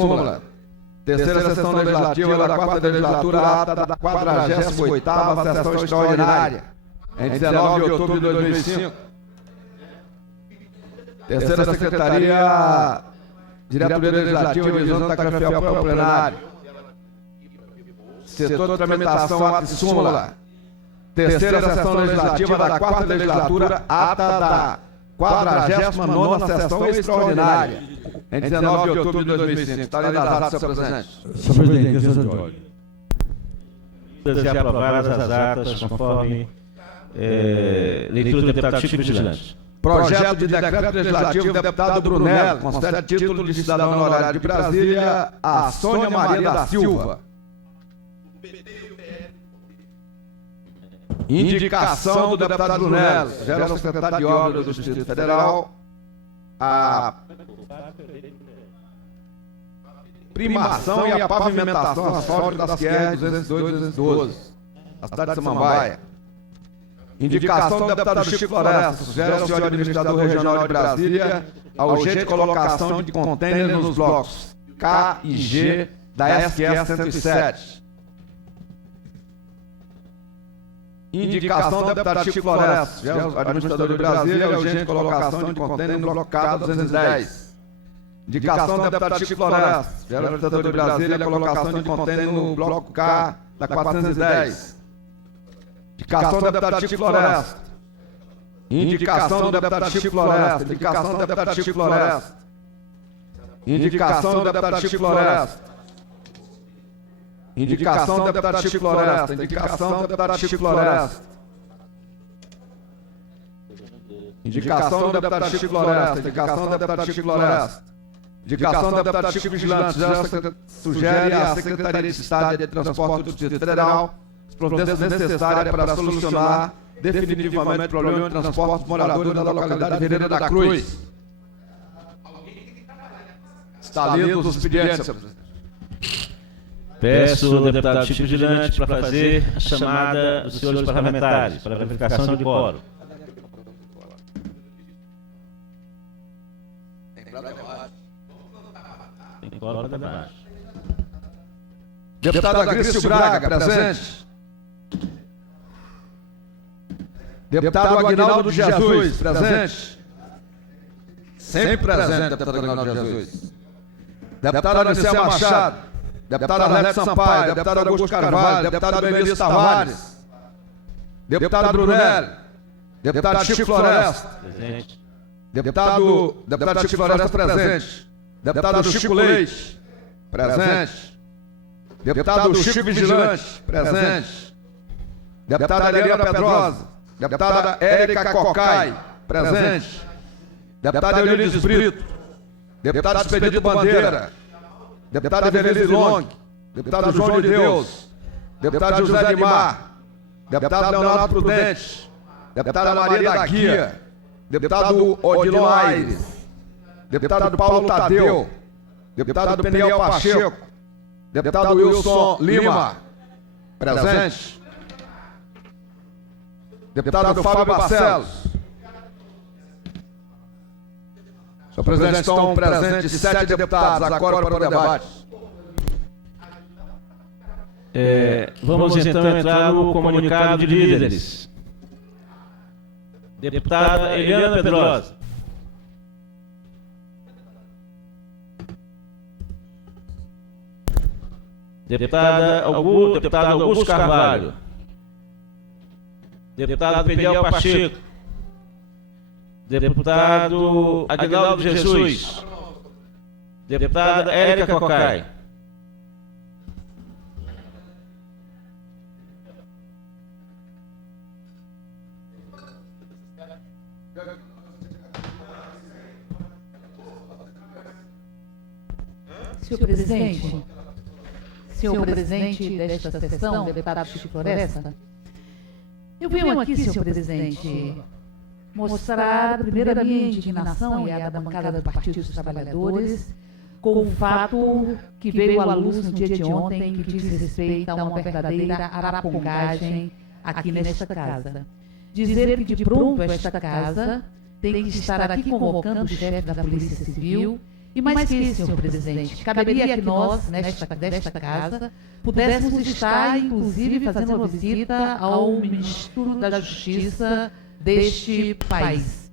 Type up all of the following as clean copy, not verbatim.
súmula. Terceira sessão legislativa da quarta legislatura, ata da 48ª sessão extraordinária, em 19 de outubro de 2005. Terceira secretaria, diretoria legislativa, divisão da Câmara Fiel para o plenário. Setor de tramitação, ata e súmula. Terceira sessão legislativa da quarta legislatura, ata da 49ª sessão extraordinária, em 19 de outubro de 2005. Está lendo as atas, senhor presidente. Senhor presidente, questão de ordem. Ser aprovadas as atas conforme leitura do deputado Chico Vigilante. Projeto de decreto legislativo do deputado Brunello, concede título de cidadão honorário de Brasília a Sônia Maria da Silva. Indicação do deputado Brunello, geral secretário de Obras do Distrito Federal, a primação e a pavimentação asfáltica das QR 202 e 212, na cidade de Samambaia. Indicação do deputado Chico Florestas, geral senhor administrador regional de Brasília, a urgente colocação de contêineres nos blocos K e G da SQE 107. Indicação do deputado Chico Florestas, geral administrador de Brasília, a urgente colocação de contêineres no bloco K 210. Indicação do deputado Chico Florestas, geral administrador de Brasília, a colocação de contêineres no bloco K da 410. Indicação do deputado Chico Florestas. Indicação do deputado Chico Florestas. Indicação do deputado Chico Florestas. Indicação do deputado Chico Florestas. Indicação do deputado Chico Florestas. Indicação do deputado Chico Florestas. Indicação do deputado Chico Florestas. Indicação do deputado Chico Florestas. Indicação do deputado Chico Vigilante. Sugere à Secretaria de Estado de Transporte do Distrito Federal providências necessárias para solucionar definitivamente o problema de transporte dos moradores da localidade Vereda da Cruz. Está lido os expedientes, senhor presidente. Peço ao deputado Chico Vigilante para fazer a chamada dos senhores parlamentares para a verificação de quórum. Tem quórum para debate. Deputado Agrício Braga, presente. Deputado Aguinaldo Jesus, presente. Sempre presente, deputado Aguinaldo Jesus. Deputado Anicel Machado. Deputado Arlete Sampaio. Deputado Augusto Carvalho. Deputado Benício Tavares. Deputado Brunello. Deputado Chico Florestas. Presente. Deputado Chico Florestas, presente. Deputado Chico Leite, presente. Deputado Chico Vigilante, presente. Deputada Eliana Pedrosa. Deputada Érica Cocai, presente. Deputada Eunice Brito. Deputado Expedito Bandeira. Deputada Evelise Long. Deputado João de Deus. Deputado José Limar. Deputado Leonardo Prudente. Deputada Maria da Guia. Deputado Odilon Aires. Deputado Paulo Tadeu. Deputado Peniel Pacheco. Deputado Wilson Lima, presente. Deputado Fábio Barcelos. Senhor presidente, estão presentes 7 deputados. Agora para o debate. Vamos então entrar no comunicado de líderes. Deputada Eliana Pedrosa. Deputado Augusto Carvalho. Deputado Peniel Pacheco. Deputado Aguinaldo Jesus. Deputada Érica Cocai. Senhor presidente desta sessão, deputado Chico Floresta, eu venho aqui, senhor presidente, mostrar primeiro a minha indignação e a da bancada do Partido dos Trabalhadores com o fato que veio à luz no dia de ontem, que diz respeito a uma verdadeira arapongagem aqui nesta casa. Dizer que de pronto esta casa tem que estar aqui convocando o chefe da Polícia Civil E mais que isso, senhor presidente, caberia que nós, desta casa, pudéssemos estar, inclusive, fazendo uma visita ao Ministro da Justiça deste país.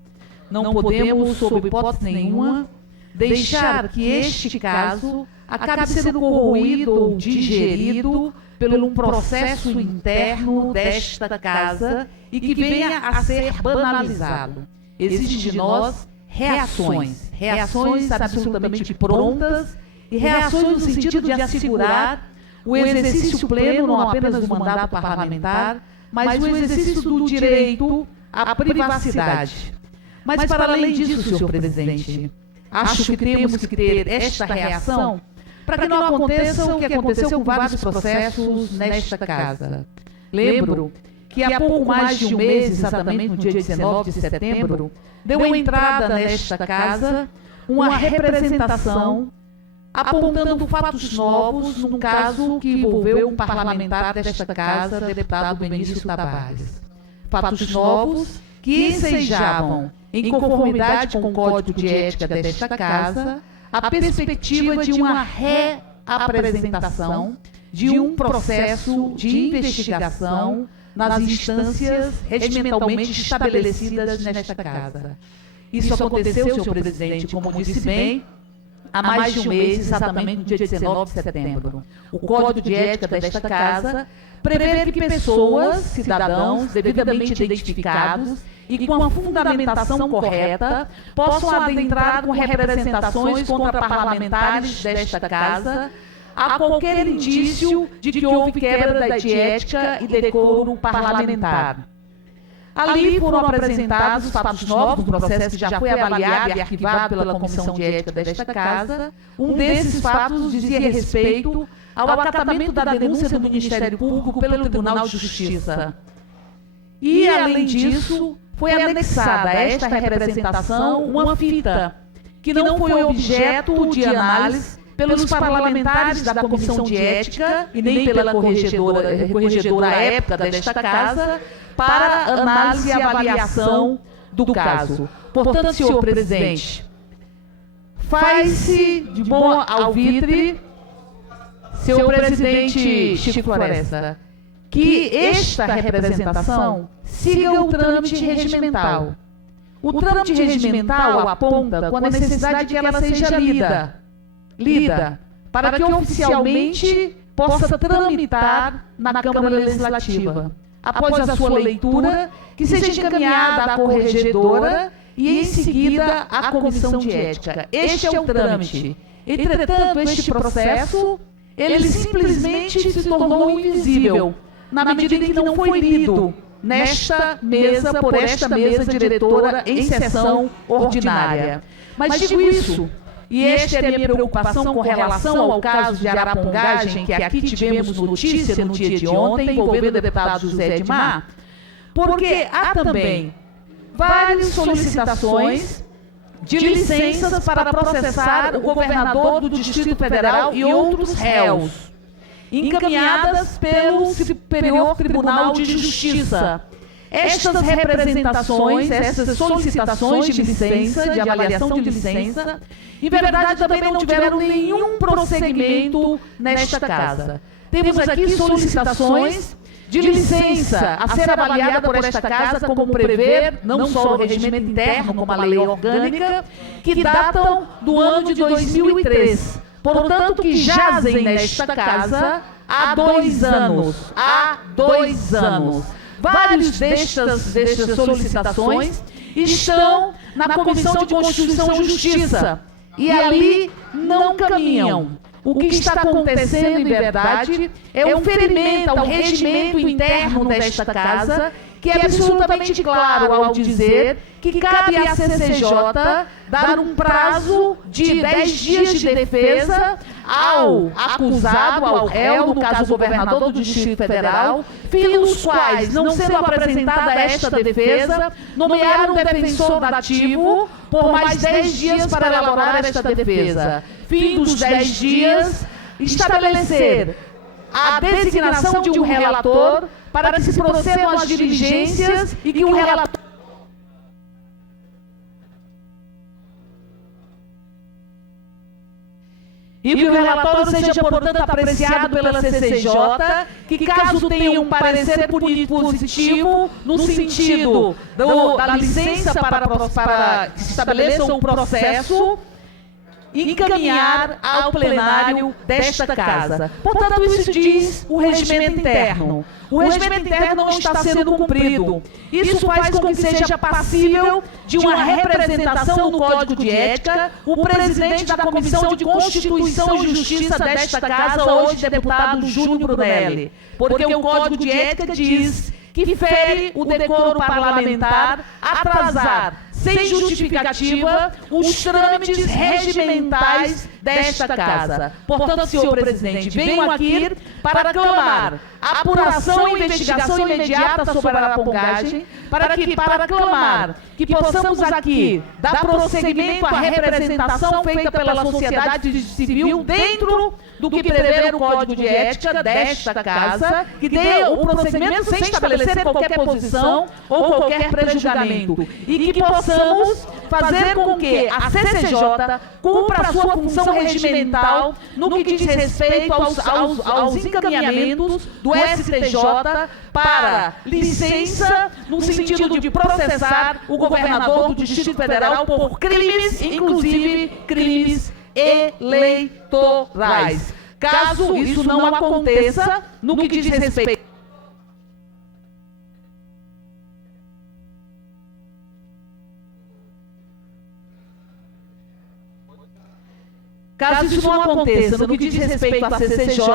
Não podemos, sob hipótese nenhuma, deixar que este caso acabe sendo corroído ou digerido pelo um processo interno desta casa e que venha a ser banalizado. Exige de nós reações absolutamente prontas e reações no sentido de assegurar o exercício pleno não apenas do mandato parlamentar, mas o exercício do direito à privacidade. Mas para além disso, senhor presidente, acho que temos que ter esta reação para que não aconteça o que aconteceu com vários processos nesta casa. Lembro que há pouco mais de um mês, exatamente no dia 19 de setembro, deu entrada nesta casa uma representação apontando fatos novos num caso que envolveu um parlamentar desta casa, deputado Benício Tavares. Fatos novos que ensejavam, em conformidade com o Código de Ética desta casa, a perspectiva de uma reapresentação de um processo de investigação nas instâncias regimentalmente estabelecidas nesta casa. Isso aconteceu, senhor presidente, como disse bem, há mais de um mês, exatamente no dia 19 de setembro. O Código de Ética desta casa prevê que pessoas, cidadãos, devidamente identificados e com a fundamentação correta, possam adentrar com representações contra parlamentares desta casa a qualquer indício de que houve quebra de ética e decoro parlamentar. Ali foram apresentados fatos novos do processo que já foi avaliado e arquivado pela Comissão de Ética desta casa. Um desses fatos dizia respeito ao acatamento da denúncia do Ministério Público pelo Tribunal de Justiça. E, além disso, foi anexada a esta representação uma fita que não foi objeto de análise pelos parlamentares da Comissão de Ética e nem pela corregedora à época desta casa para análise e avaliação do caso. Portanto, senhor presidente, faz-se de bom alvitre, senhor presidente Chico Floresta, que esta representação siga o trâmite regimental. O trâmite regimental aponta com a necessidade de que ela seja lida, para que oficialmente possa tramitar na Câmara Legislativa. Após a sua leitura, que seja encaminhada à corregedora e, em seguida, à Comissão de Ética. Este é o trâmite. Entretanto, este processo, ele simplesmente se tornou invisível, na medida em que não foi lido nesta mesa, por esta mesa diretora em sessão ordinária. Mas digo isso, e esta é a minha preocupação com relação ao caso de Arapongagem, que aqui tivemos notícia no dia de ontem, envolvendo o deputado José Edmar, porque há também várias solicitações de licenças para processar o governador do Distrito Federal e outros réus, encaminhadas pelo Superior Tribunal de Justiça. Estas representações, essas solicitações de licença, de avaliação de licença, em verdade também não tiveram nenhum prosseguimento nesta casa. Temos aqui solicitações de licença a ser avaliada por esta casa, como prevê não só o regimento interno, como a lei orgânica, que datam do ano de 2003. Portanto, que jazem nesta casa há 2 anos. Há 2 anos. Vários destas solicitações estão na Comissão de Constituição e Justiça e ali não caminham. O que está acontecendo, em verdade, é um ferimento ao regimento interno desta casa, que é absolutamente claro ao dizer que cabe à CCJ dar um prazo de 10 dias de defesa ao acusado, ao réu, no caso o governador do Distrito Federal, fim nos quais, não sendo apresentada esta defesa, nomear um defensor dativo por mais 10 dias para elaborar esta defesa. Fim dos 10 dias, estabelecer a designação de um relator para que se procedam as diligências e que o relator e que o relatório seja, portanto, apreciado pela CCJ, que caso tenha um parecer positivo no sentido da licença para que se estabeleça um processo, encaminhar ao plenário desta Casa. Portanto, isso diz o regimento interno. O regimento interno não está sendo cumprido. Isso faz com que seja passível de uma representação no Código de Ética o presidente da Comissão de Constituição e Justiça desta Casa, hoje deputado Júnior Brunelli. Porque o Código de Ética diz que fere o decoro parlamentar atrasar, sem justificativa, os trâmites regimentais desta Casa. Portanto, senhor presidente, venho aqui para clamar apuração e investigação imediata sobre a arapongagem, para clamar que possamos aqui dar prosseguimento à representação feita pela sociedade civil dentro do que prevê o Código de Ética desta Casa, que dê o prosseguimento sem estabelecer qualquer posição ou qualquer prejudicamento, e que possamos fazer com que a CCJ cumpra a sua função regimental no que diz respeito aos encaminhamentos do STJ para licença no sentido de processar o governador do Distrito Federal por crimes, inclusive crimes eleitorais. Caso isso não aconteça, no que diz respeito Caso isso não aconteça, no que diz respeito à CCJ,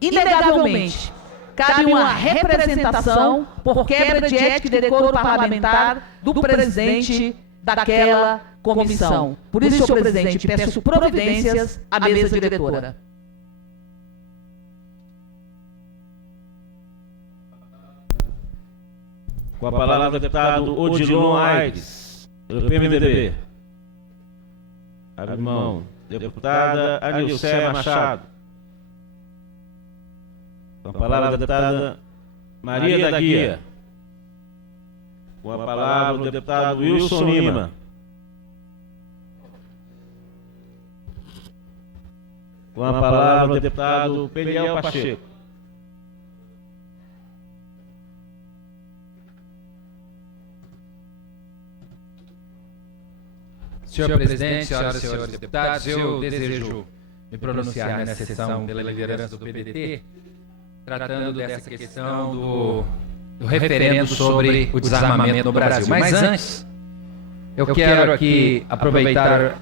inegavelmente, cabe uma representação por quebra de ética e decoro parlamentar do presidente daquela comissão. Por isso, senhor presidente, peço providências à mesa diretora. Com a palavra o deputado Odilon Aires, do PMDB. Abre mão. Deputada Anilcé Machado. Com a palavra a deputada Maria da Guia. Com a palavra o deputado Wilson Lima. Com a palavra o deputado Peniel Pacheco. Senhor presidente, senhoras e senhores deputados, eu desejo me pronunciar nessa sessão pela liderança do PDT, tratando dessa questão do referendo sobre o desarmamento no Brasil. Mas antes, eu quero aqui aproveitar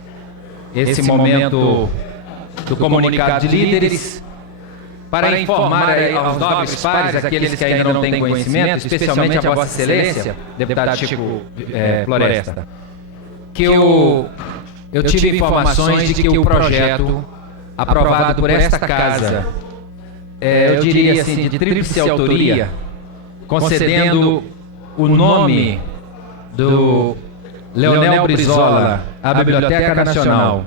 esse momento do comunicado de líderes para informar aos nobres pares, aqueles que ainda não têm conhecimento, especialmente a Vossa Excelência, deputado Chico Floresta, que eu tive informações de que o projeto aprovado por esta Casa, eu diria assim, de tríplice autoria, concedendo o nome do Leonel Brizola à Biblioteca Nacional,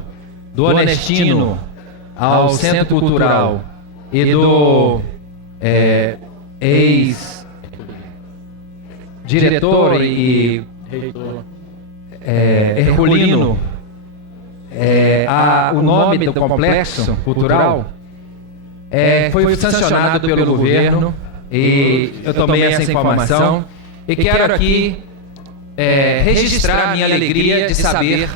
do Onestino ao Centro Cultural e do ex-diretor e Herculino, o nome do complexo cultural foi sancionado pelo governo, e eu tomei essa informação e quero aqui registrar minha alegria de saber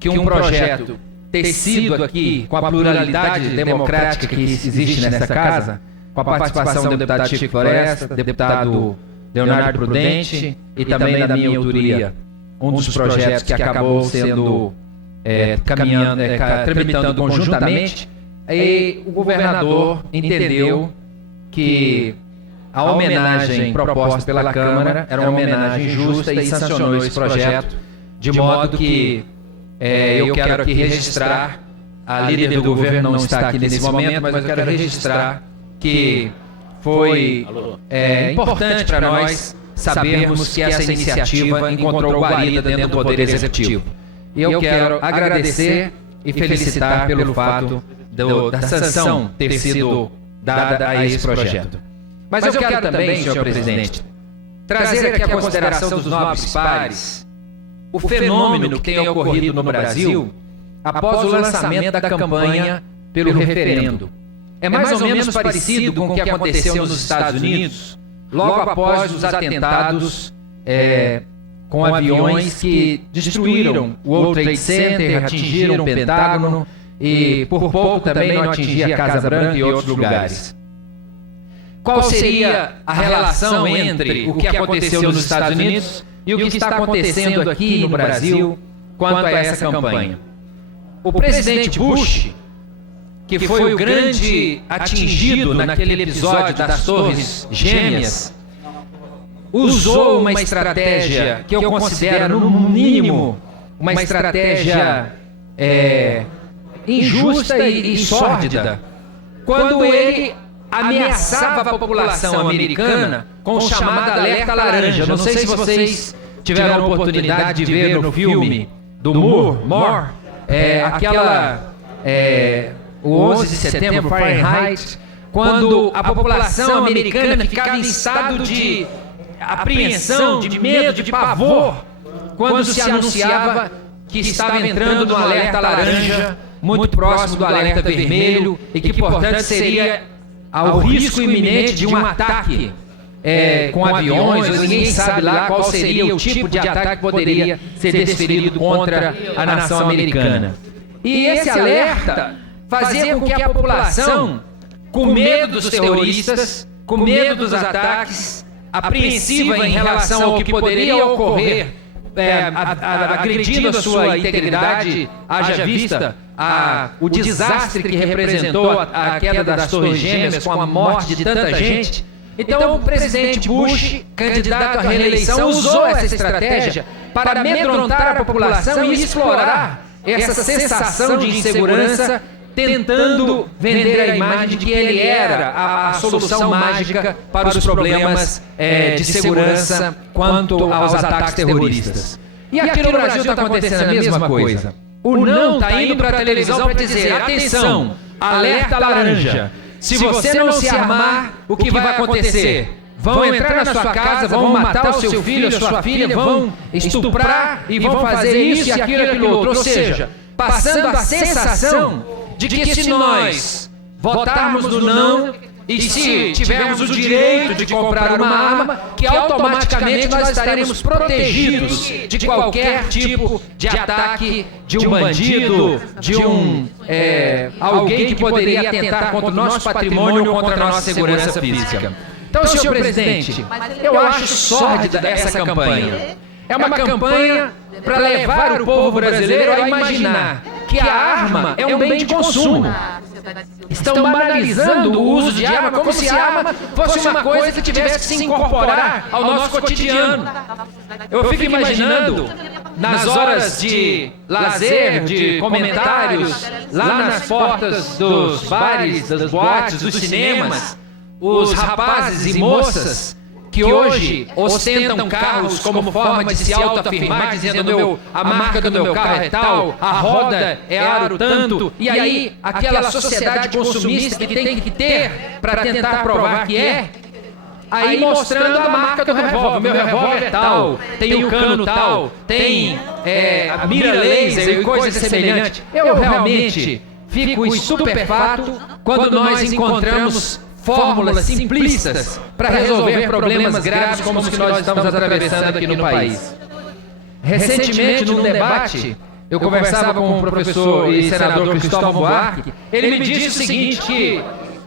que um projeto tecido aqui com a pluralidade democrática que existe nessa Casa, com a participação do deputado Chico Floresta, deputado Leonardo Prudente e também da minha autoria, um dos projetos que acabou sendo tramitando conjuntamente, e o governador entendeu que a homenagem proposta pela Câmara era uma homenagem justa e sancionou esse projeto, de modo que eu quero aqui registrar, a líder do governo não está aqui nesse momento, mas eu quero registrar que foi importante para nós sabermos que essa iniciativa encontrou guarida dentro do Poder Executivo. E eu quero agradecer e felicitar pelo fato da sanção ter sido dada a esse projeto. Mas eu quero também, senhor presidente, trazer aqui a consideração dos nobres pares o fenômeno que tem ocorrido no Brasil após o lançamento da campanha pelo referendo. É mais ou menos parecido com o que aconteceu nos Estados Unidos, logo após os atentados com aviões que destruíram o World Trade Center, atingiram o Pentágono e por pouco também não atingia a Casa Branca e outros lugares. Qual seria a relação entre o que aconteceu nos Estados Unidos e o que está acontecendo aqui no Brasil quanto a essa campanha? O presidente Bush, que foi o grande atingido naquele episódio das Torres Gêmeas, usou uma estratégia que eu considero, no mínimo, uma estratégia injusta e sórdida, quando ele ameaçava a população americana com o chamado alerta laranja. Não sei se vocês tiveram a oportunidade de ver no filme do Moore, o 11 de setembro, Fahrenheit, quando a população americana ficava em estado de apreensão, de medo, de pavor, quando se anunciava que estava entrando no alerta laranja, muito próximo do alerta vermelho, e que, portanto, seria ao risco iminente de um ataque com aviões, ninguém sabe lá qual seria o tipo de ataque que poderia ser desferido contra a nação americana. E esse alerta fazia com que a população, com medo dos terroristas, com medo dos ataques, apreensiva em relação ao que poderia ocorrer, agredindo a sua integridade, haja vista o desastre que representou a queda das Torres Gêmeas com a morte de tanta gente. Então o presidente Bush, candidato à reeleição, usou essa estratégia para amedrontar a população e explorar essa sensação de insegurança, tentando vender a imagem de que ele era a solução mágica para os problemas de segurança quanto aos ataques terroristas. E aqui no Brasil está acontecendo a mesma coisa. O não está indo para a televisão para dizer: atenção, alerta laranja. Se você não se armar, o que vai acontecer? Vão entrar na sua casa, vão matar o seu filho, a sua filha, vão estuprar e vão fazer isso e aquilo outro. Ou seja, passando a sensação de que se nós votarmos no não e se tivermos o direito de comprar uma arma, que automaticamente nós estaremos protegidos de qualquer tipo de ataque de um bandido, de alguém que poderia atentar contra o nosso patrimônio ou contra a nossa segurança física. Então, senhor presidente, eu acho sórdida essa campanha. É uma campanha para levar o povo brasileiro a imaginar que a arma é um bem de consumo. Estão banalizando o uso de arma como se a arma fosse uma coisa que tivesse que se incorporar ao nosso cotidiano. Eu fico imaginando, nas horas de lazer, de comentários, lá nas portas dos bares, das boates, dos cinemas, os rapazes e moças que hoje ostentam carros como forma de se autoafirmar, dizendo a marca do meu carro é tal, a roda é aro tanto, e aí aquela sociedade consumista que tem que ter para tentar provar que é, aí mostrando a marca do revólver. Meu revólver é tal, tem o cano tal, tem a mira laser e coisas semelhantes. Eu realmente fico estupefato quando nós encontramos fórmulas simplistas para resolver problemas graves como os que nós estamos atravessando aqui no país. Recentemente, num debate, eu conversava com o professor e senador Cristóvão Buarque. Ele me disse o seguinte, que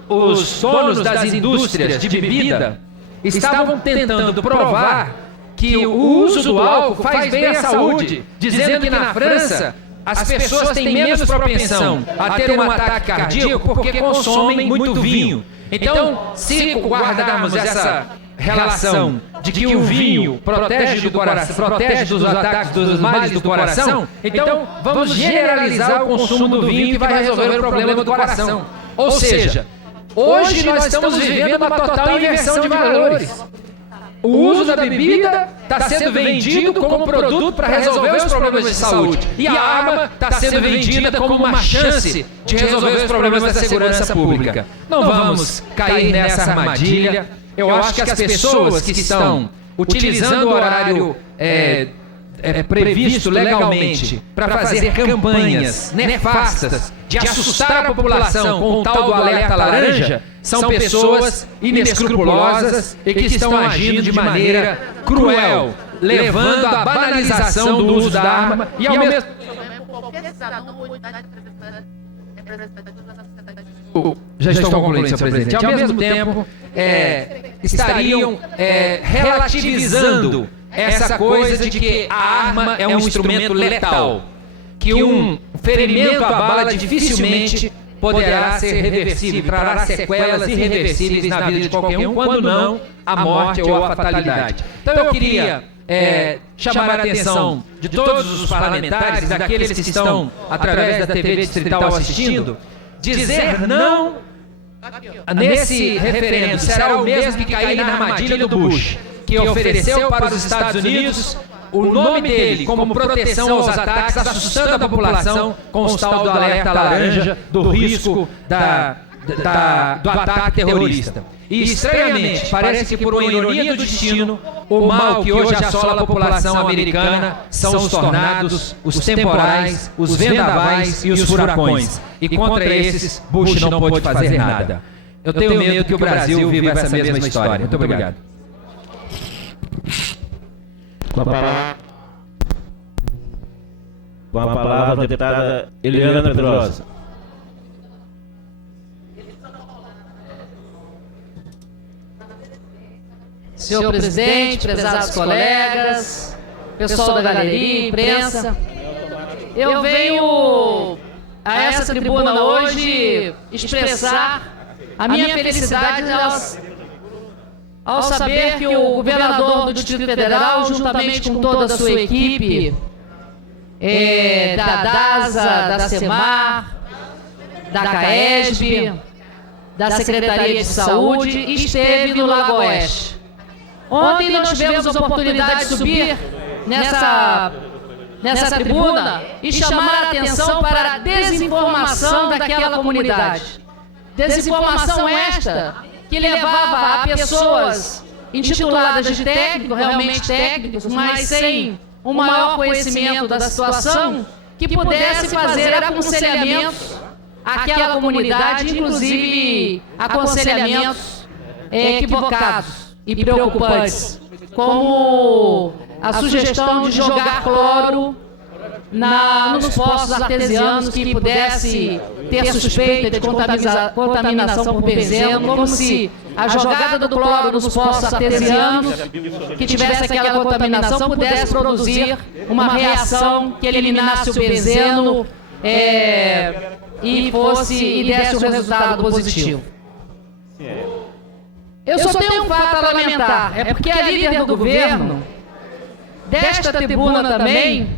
os donos das indústrias de bebida estavam tentando provar que o uso do álcool faz bem à saúde, dizendo que na França as pessoas têm menos propensão a ter um ataque cardíaco porque consomem muito vinho. Então, se guardarmos essa relação de que o vinho protege do coração, protege dos ataques, dos males do coração, então vamos generalizar o consumo do vinho que vai resolver o problema do coração. Ou seja, hoje nós estamos vivendo uma total inversão de valores. O uso da bebida está sendo vendido como produto para resolver os problemas de saúde. E a arma está sendo vendida como uma chance de resolver os problemas da segurança pública. Não vamos cair nessa armadilha. Eu acho que as pessoas que estão utilizando o horário previsto legalmente para fazer campanhas nefastas de assustar a população com o tal do alerta laranja são pessoas inescrupulosas e que estão agindo de maneira cruel, levando à banalização do uso da arma e ao mesmo Já estou concluindo, senhor presidente. Ao mesmo tempo, estariam relativizando essa coisa de que a arma é um instrumento letal, que um ferimento à bala dificilmente poderá ser reversível, trará sequelas irreversíveis na vida de qualquer um, quando não a morte ou a fatalidade. Então eu queria chamar a atenção de todos os parlamentares, daqueles que estão através da TV distrital assistindo, dizer não nesse referendo será o mesmo que cair na armadilha do Bush, que ofereceu para os Estados Unidos o nome dele como proteção aos ataques, assustando a população com o tal do alerta laranja, do risco do ataque terrorista. E, estranhamente, parece que por uma ironia do destino, o mal que hoje assola a população americana são os tornados, os temporais, os vendavais e os furacões. E contra esses, Bush não pôde fazer nada. Eu tenho medo que o Brasil viva essa mesma história. Muito obrigado. Com a palavra, a deputada Eliana Pedrosa. Senhor presidente, prezados colegas, pessoal da galeria, imprensa, eu venho a essa tribuna hoje expressar a minha felicidade ao saber que o governador do Distrito Federal, juntamente com toda a sua equipe, da DASA, da SEMAR, da CAESB, da Secretaria de Saúde, esteve no Lago Oeste. Ontem nós tivemos a oportunidade de subir nessa tribuna e chamar a atenção para a desinformação daquela comunidade. Desinformação esta que levava a pessoas intituladas de técnico, realmente técnicos, mas sem um maior conhecimento da situação, que pudesse fazer aconselhamentos àquela comunidade, inclusive aconselhamentos equivocados e preocupantes, como a sugestão de jogar cloro nos poços artesianos que pudesse ter suspeita de contaminação por benzeno, como se a jogada do cloro nos poços artesianos que tivesse aquela contaminação pudesse produzir uma reação que eliminasse o benzeno e desse um resultado positivo. Eu só tenho um fato a lamentar, é porque a líder do governo, desta tribuna também,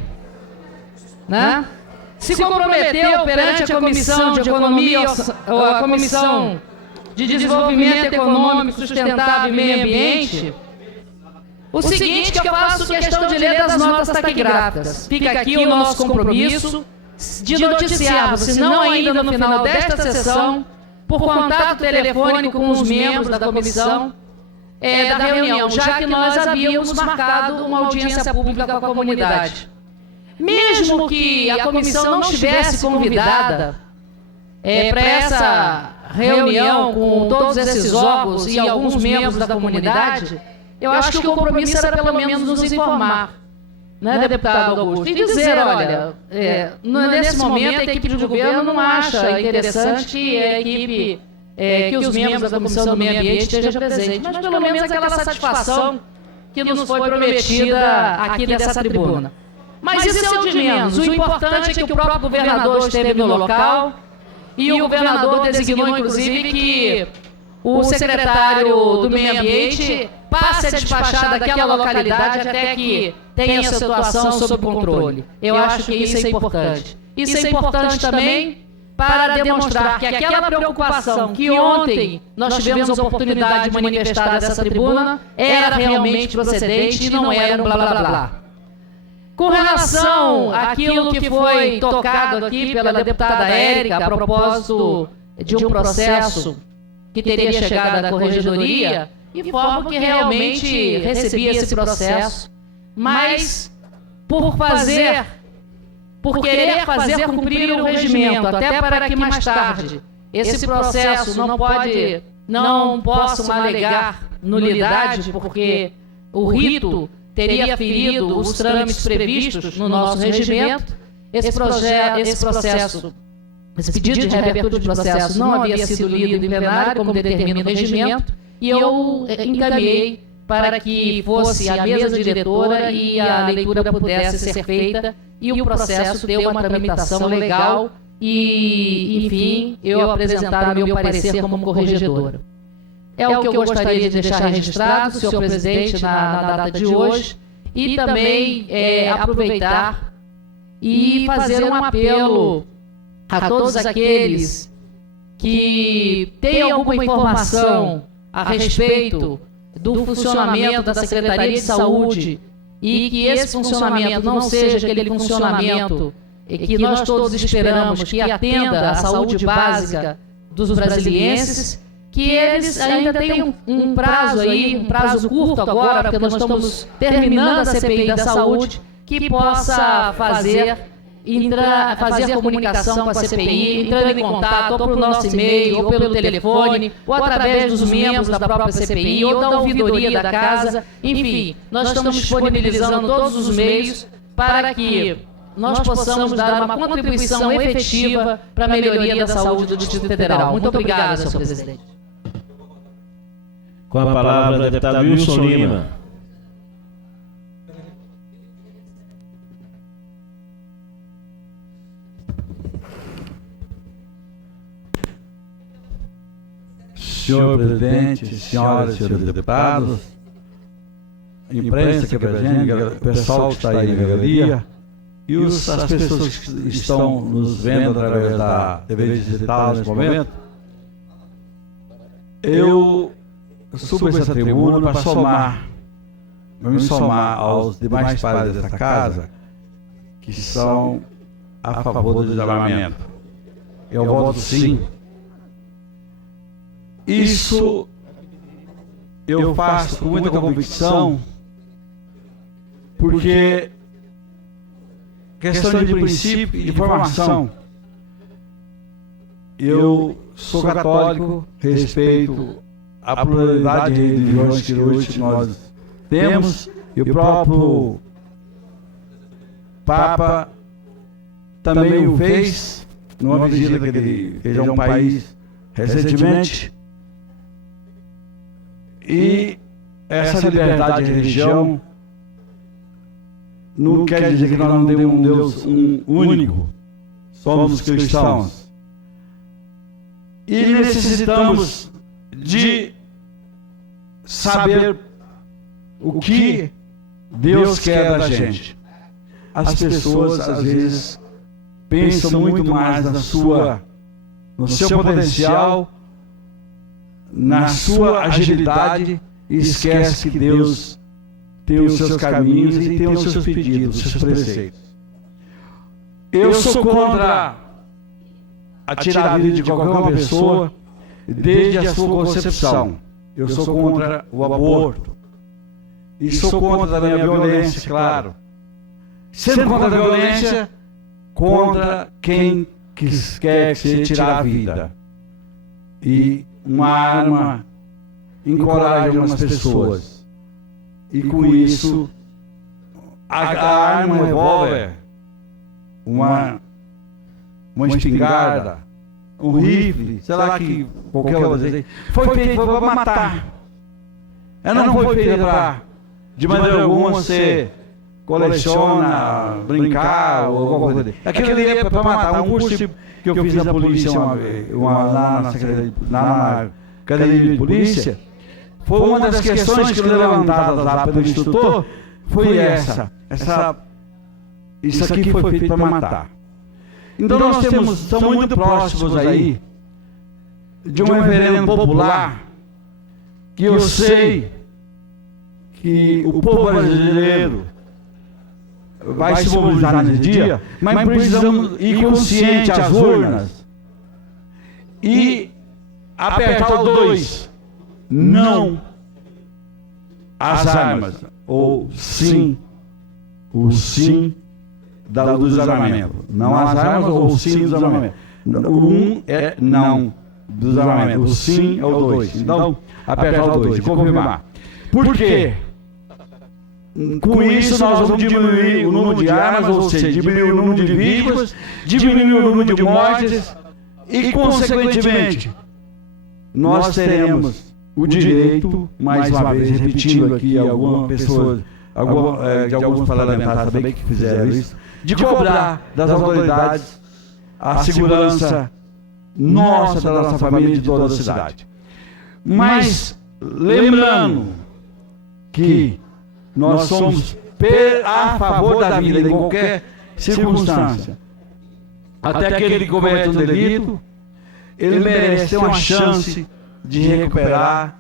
se comprometeu perante a Comissão de Economia, a Comissão de Desenvolvimento Econômico Sustentável e Meio Ambiente, o seguinte, que eu faço questão de ler das notas taquigráficas. Fica aqui o nosso compromisso de noticiarmos, se não ainda no final desta sessão, por contato telefônico com os membros da comissão da reunião, já que nós havíamos marcado uma audiência pública com a comunidade. Mesmo que a comissão não estivesse convidada para essa reunião com todos esses órgãos e alguns membros da comunidade, eu acho que o compromisso era pelo menos nos informar, deputado Augusto, e dizer, olha, nesse momento a equipe de governo não acha interessante que os membros da Comissão do Meio Ambiente estejam presentes, mas pelo menos aquela satisfação que nos foi prometida aqui nessa tribuna. Mas isso é o de menos. O importante é que o próprio governador esteve no local e o governador designou, inclusive, que o secretário do Meio Ambiente passe a despachar daquela localidade até que tenha a situação sob controle. Eu acho que isso é importante. Isso é importante também para demonstrar que aquela preocupação que ontem nós tivemos a oportunidade de manifestar nessa tribuna era realmente procedente e não era um blá blá blá. Com relação àquilo que foi tocado aqui pela deputada Érica, a propósito de um processo que teria chegado da Corregedoria, informo que realmente recebi esse processo, mas por querer fazer cumprir o regimento, até para que mais tarde esse processo não possam alegar nulidade, porque o rito teria ferido os trâmites previstos no nosso regimento. Esse pedido de reabertura de processo não havia sido lido em plenário, como determina o regimento, e eu encaminhei para que fosse a mesa diretora e a leitura pudesse ser feita e o processo ter uma tramitação legal e, enfim, eu apresentar o meu parecer como corregedora. É o que eu gostaria de deixar registrado, senhor presidente, na data de hoje, e também aproveitar e fazer um apelo a todos aqueles que têm alguma informação a respeito do funcionamento da Secretaria de Saúde e que esse funcionamento não seja aquele funcionamento que nós todos esperamos, que atenda à saúde básica dos brasilienses, que eles ainda têm um prazo aí, um prazo curto agora, porque nós estamos terminando a CPI da saúde, que possa fazer comunicação com a CPI, entrando em contato ou pelo nosso e-mail, ou pelo telefone, ou através dos membros da própria CPI, ou da ouvidoria da casa. Enfim, nós estamos disponibilizando todos os meios para que nós possamos dar uma contribuição efetiva para a melhoria da saúde do Distrito Federal. Muito obrigada, senhor presidente. Com a palavra, o deputado Wilson Lima. Senhor presidente, senhoras e senhores deputados, imprensa quebradinha, o pessoal que está aí na galeria e as pessoas que estão nos vendo através da TV digital nesse momento, eu subo essa tribuna para me somar aos demais pares desta casa que são a favor do desarmamento. Eu voto sim. Isso eu faço com muita convicção, porque questão de princípio e de formação. Eu sou católico, respeito a pluralidade de religiões que hoje nós temos, e o próprio Papa também o fez, numa visita que ele fez a um país recentemente. E essa liberdade de religião não quer dizer que nós não temos um Deus único, somos cristãos. E necessitamos de saber o que Deus quer da gente. As pessoas, às vezes, pensam muito mais no seu potencial, na sua agilidade, e esquece que Deus tem os seus caminhos e tem os seus pedidos, os seus preceitos. Eu sou contra a tirar a vida de qualquer uma pessoa desde a sua concepção. Eu sou contra o aborto. E sou contra também a violência, claro. Sendo contra a violência, contra quem quer tirar a vida. E uma arma encoraja umas pessoas. E com isso, a arma, um revólver, uma espingarda, um rifle, sei lá que qualquer coisa, foi feito para matar. Ela não foi feita para, de maneira alguma, você coleciona, brincar ou alguma coisa. Aquilo ali é para matar. Um curso que eu fiz na polícia na academia de polícia, foi uma das questões que foram levantadas lá pelo instrutor, foi isso aqui foi feito para matar. Então nós estamos muito próximos aí de um referendo popular que eu sei que o povo brasileiro vai se mobilizar nesse dia, mas precisamos ir consciente às urnas e apertar o 2, não às armas, ou sim o sim do desarmamento. Não às armas ou o sim do desarmamento. O 1 é não do desarmamento. O sim é o 2. Então, apertar o 2 e confirmar. Por quê? Com isso, nós vamos diminuir o número de armas, ou seja, diminuir o número de vítimas, diminuir o número de mortes e, consequentemente, nós teremos o direito, mais uma vez, repetindo aqui algumas pessoas, de alguns parlamentares também que fizeram isso, de cobrar das autoridades a segurança nossa, da nossa família e de toda a cidade. Mas, lembrando que nós somos a favor da vida em qualquer circunstância. Até que ele cometa um delito, ele merece ter uma chance de recuperar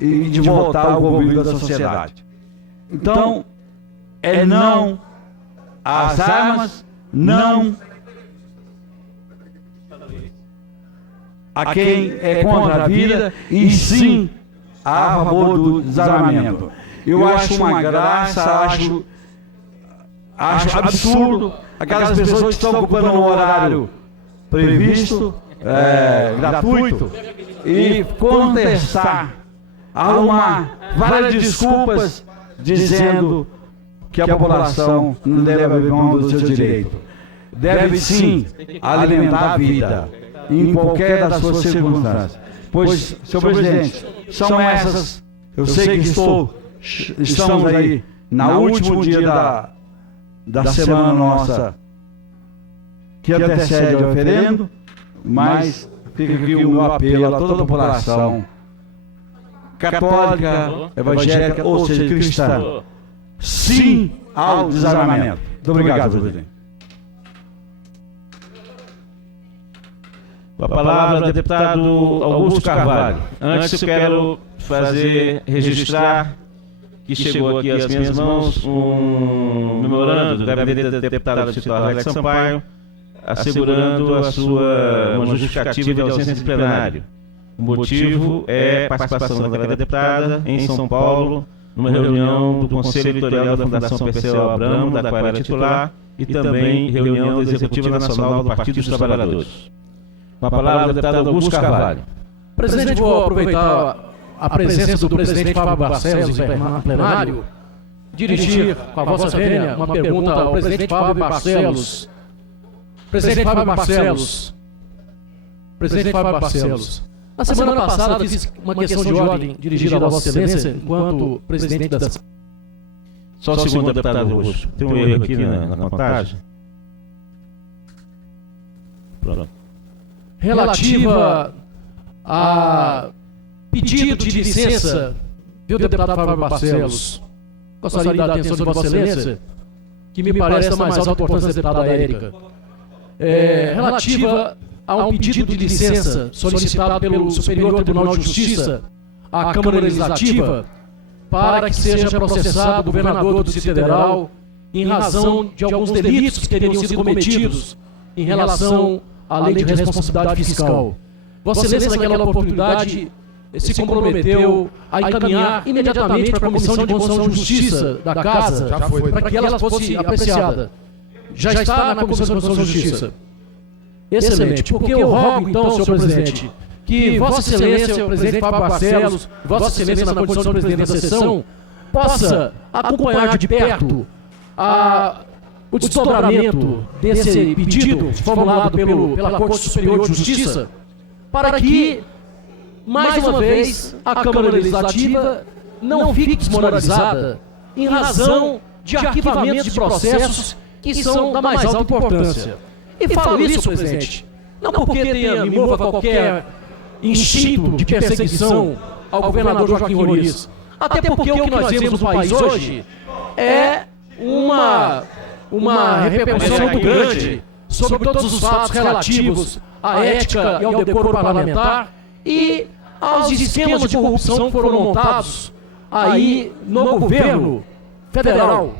e de voltar ao convívio da sociedade. Então, é não às armas, não a quem é contra a vida e sim a favor do desarmamento. Eu acho uma graça, acho absurdo aquelas pessoas que estão ocupando um horário previsto, gratuito, e contestar, arrumar várias desculpas dizendo que a população não deve abrir mão do seu direito. Deve sim alimentar a vida em qualquer das suas circunstâncias. Pois, senhor presidente, são essas, eu sei que estamos aí no último dia da semana nossa que antecede ao referendo, mas fica aqui o meu apelo a toda a população católica, evangélica, ou seja, cristã, sim ao desarmamento. Muito obrigado, senhor presidente. Com a palavra, deputado Augusto Carvalho. Antes eu quero registrar que chegou aqui às minhas mãos um memorando do gabinete da deputada titular Alex Sampaio, assegurando uma justificativa de ausência de plenário. O motivo é a participação daquela deputada em São Paulo, numa reunião do Conselho Editorial da Fundação Perseu Abramo, da qual era titular, e também reunião da Executiva Nacional do Partido dos Trabalhadores. Com a palavra, o deputado Augusto Carvalho. Presidente, vou aproveitar a presença do presidente Fábio Barcelos em plenário, dirigir, com a vossa vênia, uma pergunta ao presidente Fábio Barcelos. Presidente Fábio Barcelos. Presidente Fábio Barcelos. Na semana passada fiz uma questão de ordem dirigida a Vossa Excelência, enquanto presidente da... Só um segundo, deputado Augusto. Tem um erro aqui na contagem. Pronto. Relativa a pedido de licença, viu, deputado Fábio Barcelos? Gostaria da atenção de Vossa Excelência, que me parece da mais alta importância da deputada Érica. Relativa a um pedido de licença solicitado pelo Superior Tribunal de Justiça à Câmara Legislativa para que seja processado o governador do Distrito Federal em razão de alguns delitos que teriam sido cometidos em relação à lei de responsabilidade fiscal. Vossa Excelência, naquela oportunidade, se comprometeu a encaminhar imediatamente para a Comissão de Constituição e Justiça da Casa, para que ela fosse apreciada. Já está na Comissão de Constituição e Justiça. Excelente. Porque eu rogo, então, senhor presidente, que Vossa Excelência, o presidente Fábio Barcelos, Vossa Excelência, na condição de presidente da sessão, possa acompanhar de perto o desdobramento desse pedido formulado pela Corte Superior de Justiça, para que, mais uma vez, a Câmara Legislativa não fique desmoralizada em razão de arquivamentos de processos que são da mais alta importância. E falo isso, presidente, não porque me mova qualquer instinto de perseguição ao governador Joaquim Roriz, até porque o que nós vemos no país hoje é uma repercussão muito grande sobre todos os fatos relativos à ética e ao decoro parlamentar e aos esquemas de corrupção que foram montados aí no governo federal.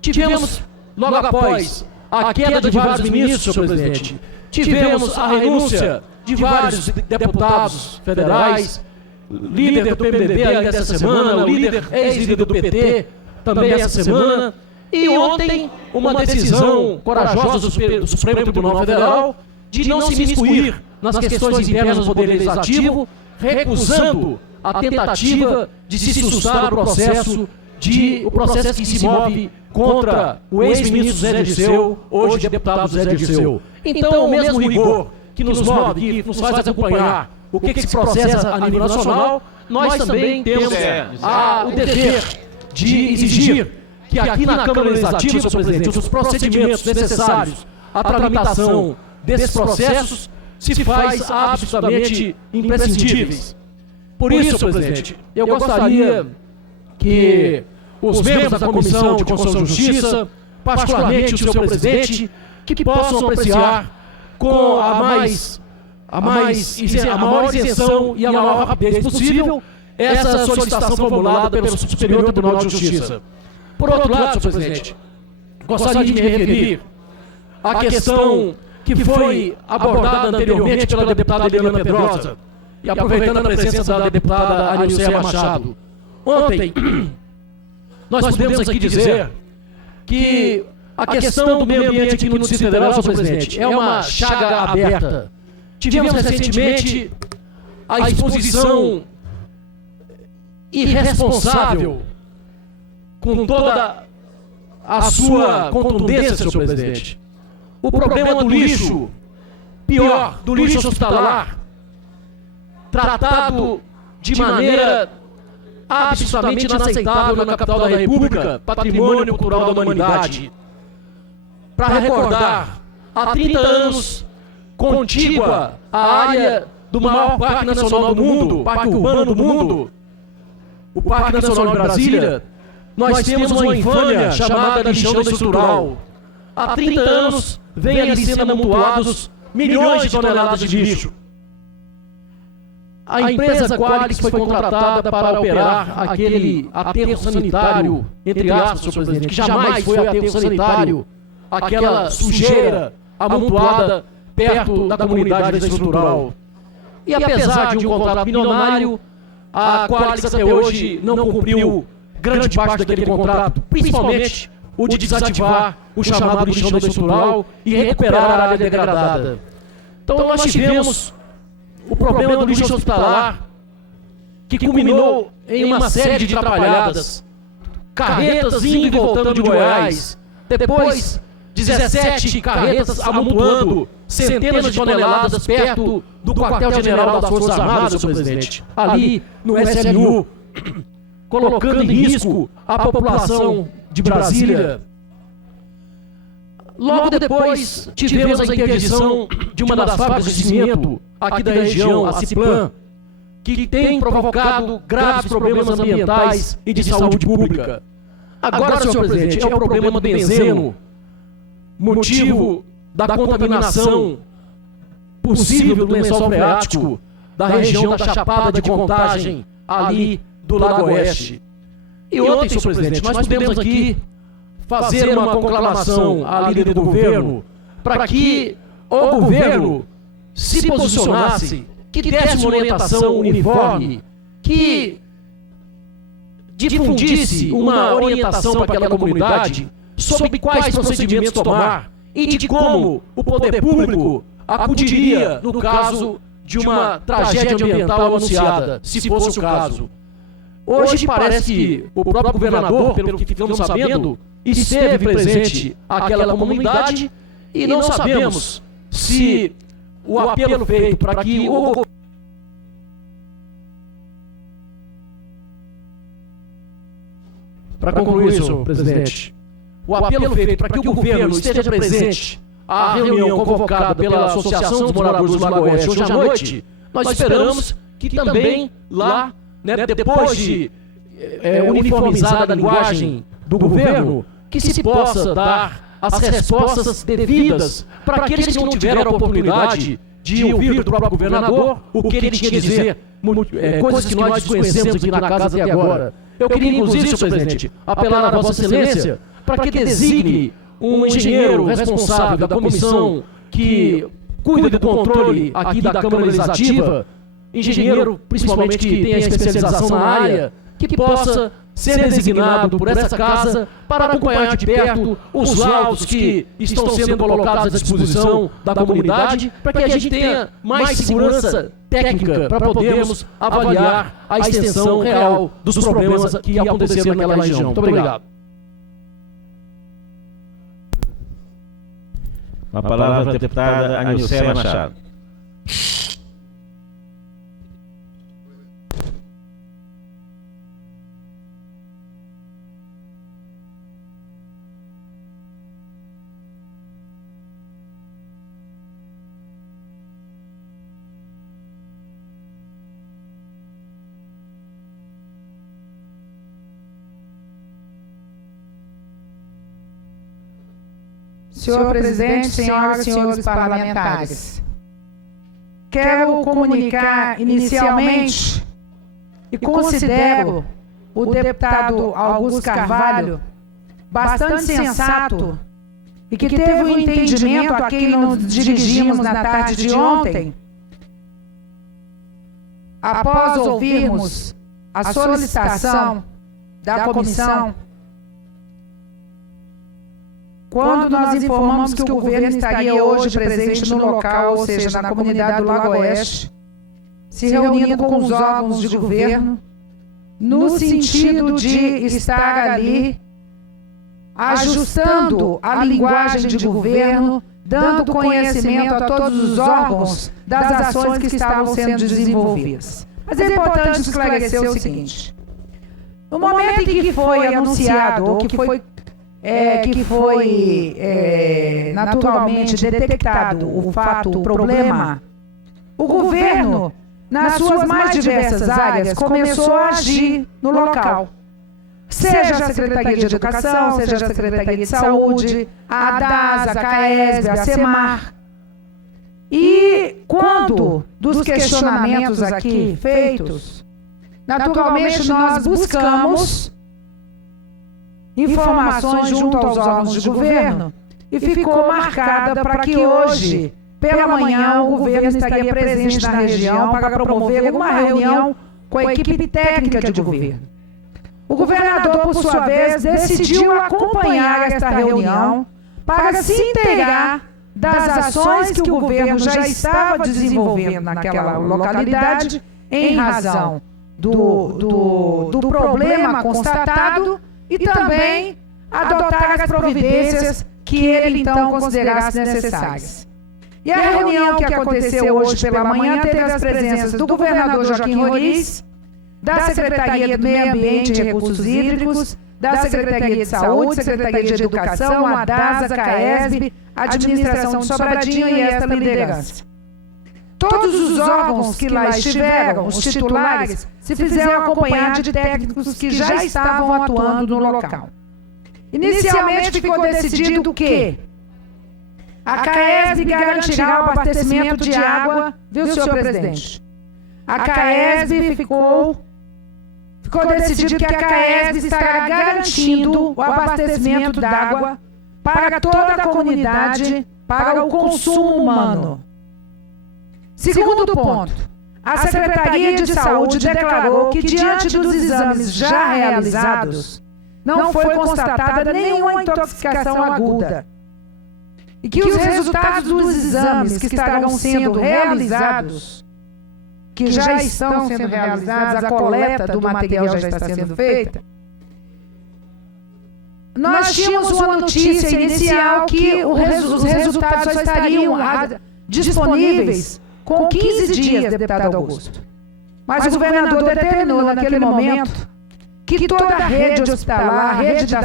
Tivemos, logo após a queda de vários ministros, senhor presidente, tivemos a renúncia de vários deputados federais, líder do PMDB ainda essa semana, o ex-líder do PT também essa semana. E ontem, uma decisão corajosa do Supremo Tribunal Federal de não se miscuir nas questões internas do Poder Legislativo, recusando a tentativa de se sustar o processo que se move contra o ex-ministro Zé Dirceu, hoje deputado Zé Dirceu. Então, o mesmo rigor que nos move, que nos faz acompanhar o que se processa a nível nacional, nós também temos o dever de exigir que aqui na Câmara Legislativa, senhor presidente, os procedimentos necessários à tramitação desses processos se faz absolutamente imprescindíveis. Por isso, senhor presidente, eu gostaria que os membros da Comissão de Constituição e Justiça, particularmente o senhor presidente, que possam apreciar com a maior isenção e a maior rapidez possível essa solicitação formulada pelo Superior Tribunal de Justiça. Por outro lado, senhor presidente, gostaria de me referir à questão que foi abordada anteriormente pela deputada Eliana Pedrosa, e aproveitando a presença da deputada Anilceia Machado. Ontem, nós podemos aqui dizer que a questão do meio ambiente aqui no Distrito Federal, senhor presidente, é uma chaga aberta. Tivemos recentemente a exposição irresponsável, com toda a sua contundência, senhor presidente. O problema do lixo, pior, do lixo hospitalar, tratado de maneira absolutamente inaceitável na capital da República, patrimônio cultural da humanidade. Para recordar, há 30 anos, contígua à área do maior parque nacional do mundo, parque urbano do mundo, o Parque Nacional de Brasília, nós temos uma infâmia chamada lixão estrutural. Há 30 anos vem ali sendo amontoados milhões de toneladas de lixo. A empresa Qualix foi contratada para operar aquele aterro sanitário, entre aspas, senhor presidente, que jamais foi aterro sanitário, aquela sujeira amontoada perto da comunidade estrutural. E apesar de um contrato milionário, a Qualix até hoje não cumpriu grande parte daquele contrato, principalmente o de desativar o chamado lixão estrutural e recuperar a área degradada. Então nós tivemos o problema do lixo hospitalar, que culminou em uma série de atrapalhadas, carretas indo e voltando de Goiás, depois 17 carretas amontoando centenas de toneladas perto do quartel-general das Forças Armadas, senhor presidente, ali no SLU, colocando em risco a população de Brasília. Logo depois, tivemos a interdição de uma das fábricas de cimento aqui da região, a Ciplan, que tem provocado graves problemas ambientais e de saúde pública. Agora, senhor presidente, é o problema do benzeno, motivo da contaminação possível do lençol freático da região da Chapada de Contagem, ali do Lago Oeste. E ontem, senhor presidente, nós pudemos aqui fazer uma conclamação à líder do governo para que o governo se posicionasse, que desse uma orientação uniforme, que difundisse uma orientação para aquela comunidade sobre quais procedimentos tomar e de como o poder público acudiria no caso de uma tragédia ambiental anunciada, se fosse o caso. Hoje parece que o próprio governador, pelo que ficamos sabendo, esteve presente àquela comunidade e não sabemos se o apelo feito para que o... Para concluir, senhor presidente, o apelo feito para que o governo esteja presente à reunião convocada pela Associação dos Moradores do Lago Oeste hoje à noite, nós esperamos que também lá, depois de uniformizada a linguagem do governo, que se possa dar as respostas devidas para aqueles que não tiveram a oportunidade de ouvir do próprio governador o que ele tinha a dizer, coisas que nós desconhecemos aqui na casa até agora. Eu queria, inclusive, senhor presidente, apelar à Vossa Excelência para que designe um engenheiro responsável da comissão que cuida do controle aqui da Câmara Legislativa, engenheiro principalmente que tenha especialização na área, que possa ser designado por essa casa para acompanhar de perto os laudos que estão sendo colocados à disposição da comunidade, para que a gente tenha mais segurança técnica para podermos avaliar a extensão real dos problemas que aconteceram naquela região. Muito obrigado. Com a palavra a deputada Anilcéia Machado. Senhor presidente, senhoras e senhores parlamentares, quero comunicar inicialmente e considero o deputado Augusto Carvalho bastante sensato e que teve um entendimento a quem nos dirigimos na tarde de ontem, após ouvirmos a solicitação da comissão, quando nós informamos que o governo estaria hoje presente no local, ou seja, na comunidade do Lago Oeste, se reunindo com os órgãos de governo, no sentido de estar ali ajustando a linguagem de governo, dando conhecimento a todos os órgãos das ações que estavam sendo desenvolvidas. Mas é importante esclarecer o seguinte: no momento em que foi anunciado, ou que foi naturalmente detectado o fato, o problema, o governo, nas suas mais diversas áreas, começou a agir no local. Seja a Secretaria de Educação, seja a Secretaria de Saúde, a ADAS, a CAESB, a SEMAR. E quando dos questionamentos aqui feitos, naturalmente nós buscamos informações junto aos órgãos de governo e ficou marcada para que hoje, pela manhã, o governo estaria presente na região para promover alguma reunião com a equipe técnica de governo. O governador, por sua vez, decidiu acompanhar esta reunião para se inteirar das ações que o governo já estava desenvolvendo naquela localidade em razão do problema constatado e também adotar as providências que ele então considerasse necessárias. E a reunião que aconteceu hoje pela manhã teve as presenças do governador Joaquim Roriz, da Secretaria do Meio Ambiente e Recursos Hídricos, da Secretaria de Saúde, Secretaria de Educação, a DAS, a CAESB, a Administração de Sobradinho e esta liderança. Todos os órgãos que lá estiveram, os titulares, se fizeram acompanhar de técnicos que já estavam atuando no local. Inicialmente ficou decidido que a CAESB garantirá o abastecimento de água, viu, senhor presidente? A CAESB ficou decidido que a CAESB estará garantindo o abastecimento d'água para toda a comunidade, para o consumo humano. Segundo ponto, a Secretaria de Saúde declarou que, diante dos exames já realizados, não foi constatada nenhuma intoxicação aguda e que os resultados dos exames que estarão sendo realizados, que já estão sendo realizados, a coleta do material já está sendo feita, nós tínhamos uma notícia inicial que os resultados só estariam disponíveis com 15 dias, deputado Augusto. Mas o governador determinou naquele momento que toda a rede hospitalar, a rede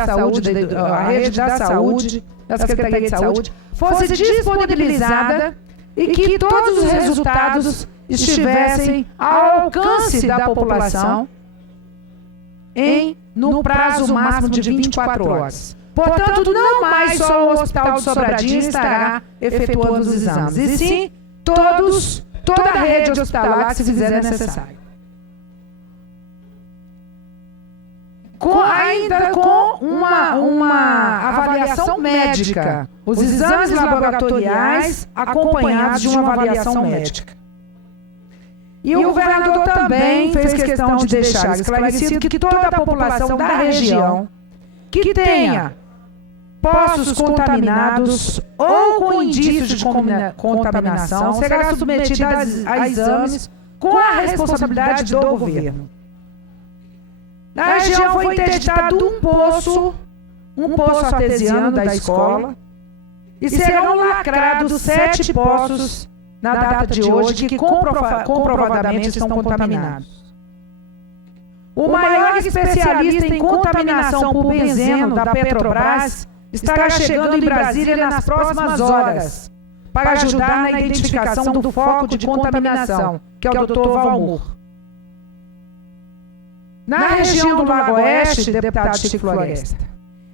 da saúde, da Secretaria de Saúde, fosse disponibilizada e que todos os resultados estivessem ao alcance da população no prazo máximo de 24 horas. Portanto, não mais só o Hospital de Sobradinho estará efetuando os exames, e sim toda a rede hospitalar que se fizer necessário. Ainda com uma avaliação médica, os exames laboratoriais acompanhados de uma avaliação médica. E o governador também fez questão de deixar esclarecido que toda a população da região que tenha poços contaminados ou com indícios de contaminação será submetida a exames com a responsabilidade do governo. Na região foi interditado um poço artesiano da escola e serão lacrados 7 poços na data de hoje que comprovadamente estão contaminados. O maior especialista em contaminação por benzeno da Petrobras estará chegando em Brasília nas próximas horas para ajudar na identificação do foco de contaminação, que é o Dr. Valmor. Na região do Lago Oeste, deputado Chico Floresta,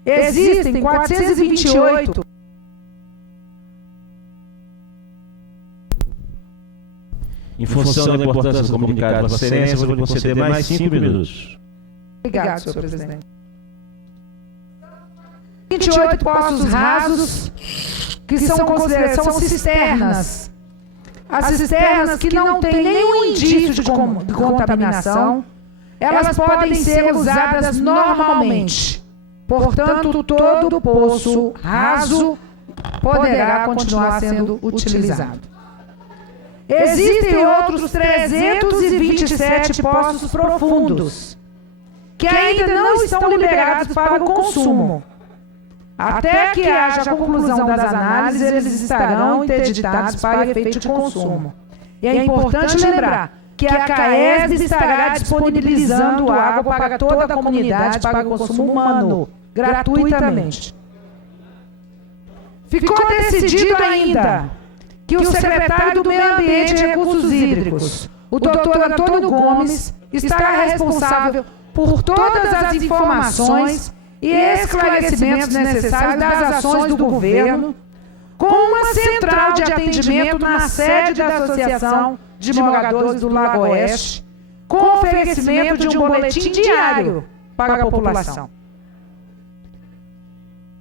existem 428 Em função da importância do comunicado de Vossa Excelência, vou lhe conceder mais 5 minutos. Obrigado, senhor presidente. 28 poços rasos que são considerados são cisternas. As cisternas que não têm nenhum indício de contaminação, elas podem ser usadas normalmente. Portanto, todo poço raso poderá continuar sendo utilizado. Existem outros 327 poços profundos que ainda não estão liberados para o consumo. Até que haja a conclusão das análises, eles estarão interditados para efeito de consumo. E é importante lembrar que a CAESB estará disponibilizando água para toda a comunidade para o consumo humano, gratuitamente. Ficou decidido ainda que o secretário do Meio Ambiente e Recursos Hídricos, o Dr. Antônio Gomes, estará responsável por todas as informações e esclarecimentos necessários das ações do governo, com uma central de atendimento na sede da Associação de Moradores do Lago Oeste, com oferecimento de um boletim diário para a população.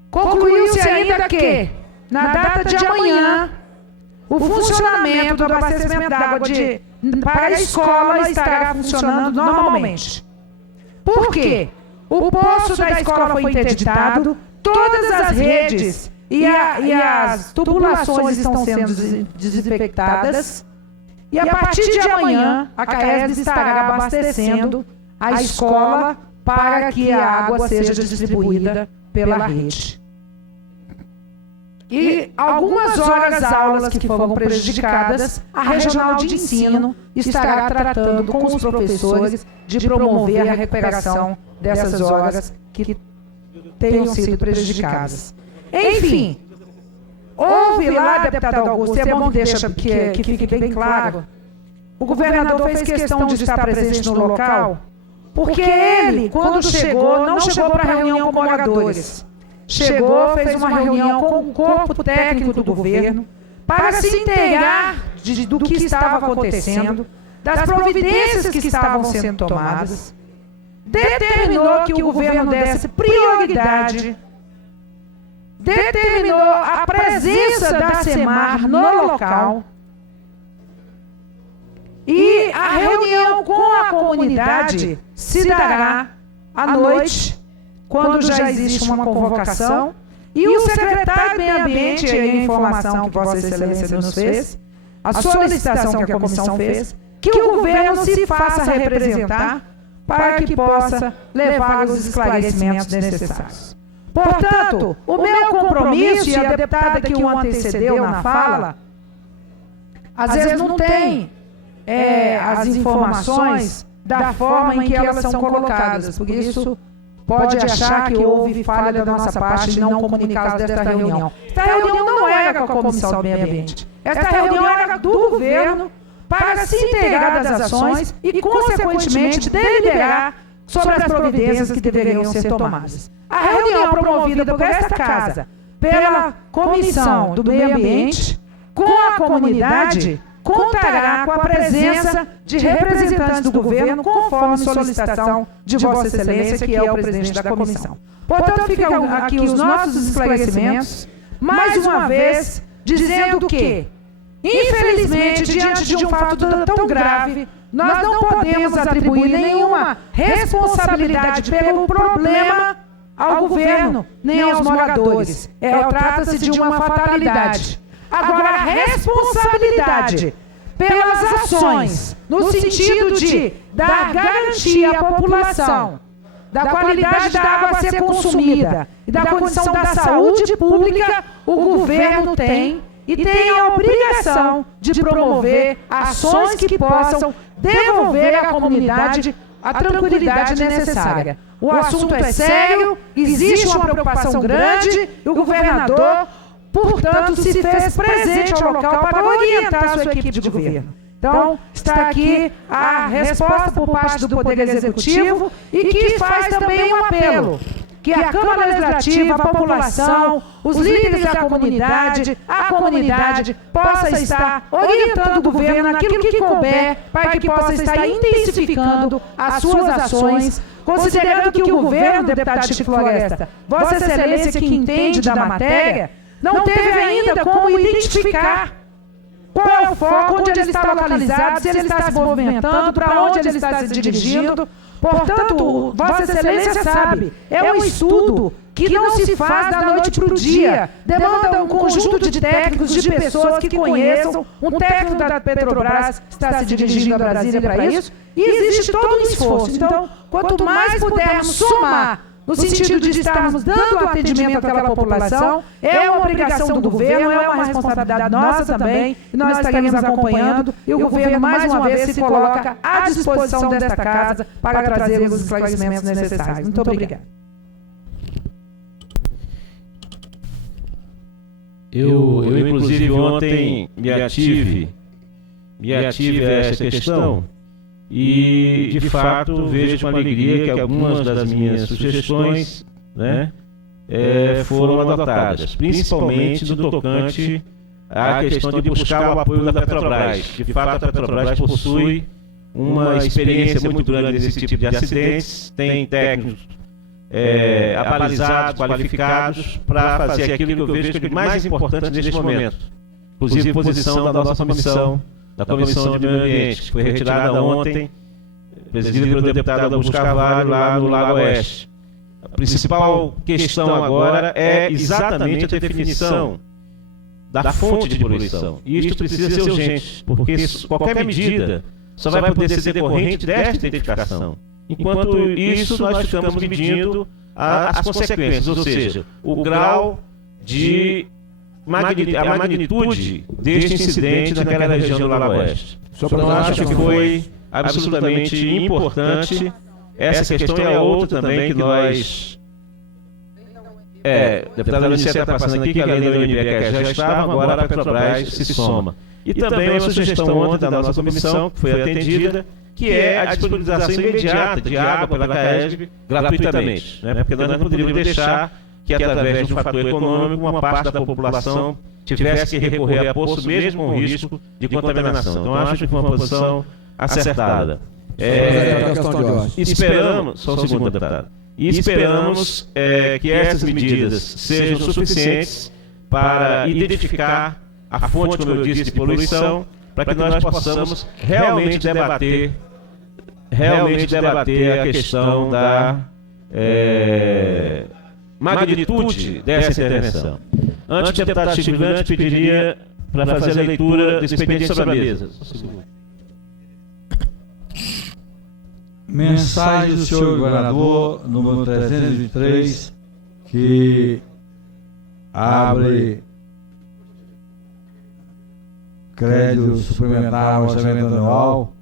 Concluiu-se ainda que, na data de amanhã, o funcionamento do abastecimento d'água para a escola estará funcionando normalmente. Por quê? O poço da escola foi interditado, todas as redes e as tubulações estão sendo desinfectadas, e a partir de amanhã a CAESB estará abastecendo a escola para que a água seja distribuída pela rede. E algumas horas aulas que foram prejudicadas, a Regional de Ensino estará tratando com os professores de promover a recuperação dessas horas que tenham sido prejudicadas. Enfim, houve lá, deputado Augusto, é bom que fique bem claro, o governador fez questão de estar presente no local, porque ele, quando chegou, não chegou para a reunião com moradores. Chegou, fez uma reunião com o corpo técnico do governo para se inteirar do que estava acontecendo, das providências que estavam sendo tomadas, determinou que o governo desse prioridade, determinou a presença da SEMAR no local e a reunião com a comunidade se dará à noite, quando já existe uma convocação, e o secretário do Meio Ambiente, e a informação que Vossa Excelência nos fez, a solicitação que a comissão fez, que o governo se faça representar para que possa levar os esclarecimentos necessários. Portanto, o meu compromisso, e a deputada que o antecedeu na fala, às vezes não tem as informações da forma em que elas são colocadas, por isso pode achar que houve falha da nossa parte de não comunicá-los desta reunião. Esta reunião não era com a Comissão do Meio Ambiente. Esta reunião era do governo para se inteirar das ações e, consequentemente, deliberar sobre as providências que deveriam ser tomadas. A reunião promovida por esta Casa, pela Comissão do Meio Ambiente, com a comunidade, contará com a presença de representantes do governo, conforme solicitação de Vossa Excelência, que é o presidente da comissão. Portanto, ficam aqui os nossos esclarecimentos, mais uma vez, dizendo que, infelizmente, diante de um fato tão grave, nós não podemos atribuir nenhuma responsabilidade pelo problema ao governo, nem aos moradores. Trata-se de uma fatalidade. Agora, a responsabilidade pelas ações, no sentido de dar garantia à população da qualidade da água a ser consumida e da condição da saúde pública, o governo tem e tem a obrigação de promover ações que possam devolver à comunidade a tranquilidade necessária. O assunto é sério, existe uma preocupação grande e o governador, portanto, se fez presente ao local para orientar a sua equipe de governo. Então, está aqui a resposta por parte do Poder Executivo e que faz também um apelo que a Câmara Legislativa, a população, os líderes da comunidade, a comunidade possa estar orientando o governo naquilo que couber para que possa estar intensificando as suas ações, considerando que o governo, deputado Chico Floresta, Vossa Excelência que entende da matéria, não teve ainda como identificar qual é o foco, onde ele está localizado, se ele está se movimentando, para onde ele está se dirigindo. Portanto, Vossa Excelência sabe, é um estudo que não se faz da noite para o dia. Demanda um conjunto de técnicos, de pessoas que conheçam. Um técnico da Petrobras está se dirigindo a Brasília para isso. E existe todo um esforço. Então, quanto mais pudermos somar, no sentido de estarmos dando atendimento àquela população, é uma obrigação do governo, é uma responsabilidade nossa também, e nós estaremos acompanhando, e o governo, mais uma vez, se coloca à disposição desta casa para trazer os esclarecimentos necessários. Muito obrigada. Eu inclusive, ontem me ative a essa questão e, de fato, vejo com alegria que algumas das minhas sugestões, né, foram adotadas, principalmente no tocante à questão de buscar o apoio da Petrobras. De fato, a Petrobras possui uma experiência muito grande nesse tipo de acidentes, tem técnicos abalizados, qualificados, para fazer aquilo que eu vejo que é mais importante neste momento. Inclusive, posição da nossa comissão, da Comissão de Meio Ambiente, que foi retirada ontem, presidida pelo deputado Augusto Carvalho, lá no Lago Oeste. A principal questão agora é exatamente a definição da fonte de poluição. E isto precisa ser urgente, porque qualquer medida só vai poder ser decorrente desta identificação. Enquanto isso, nós ficamos medindo as consequências, ou seja, o grau de a magnitude deste incidente naquela região do Lago Oeste. Então, acho que foi absolutamente importante essa questão, e a outra também que nós... a deputada Lucia está passando aqui, que além da UNB já estava, agora a Petrobras se soma. E também uma sugestão ontem da nossa comissão, que foi atendida, que é a disponibilização imediata de água pela CAESB gratuitamente. Né? Porque nós não poderíamos deixar que, através de um fator econômico, uma parte da população tivesse que recorrer a poço, mesmo com risco de contaminação. Então, acho que foi uma posição acertada. Esperamos, só um segundo, deputado, e esperamos que essas medidas sejam suficientes para identificar a fonte, como eu disse, de poluição, para que nós possamos realmente debater a questão da magnitude dessa intervenção. Antes, o deputado Chico Brilhante pediria para fazer a leitura do expediente sobre a mesa. Mensagem do senhor governador, número 323, que abre crédito suplementar ao orçamento anual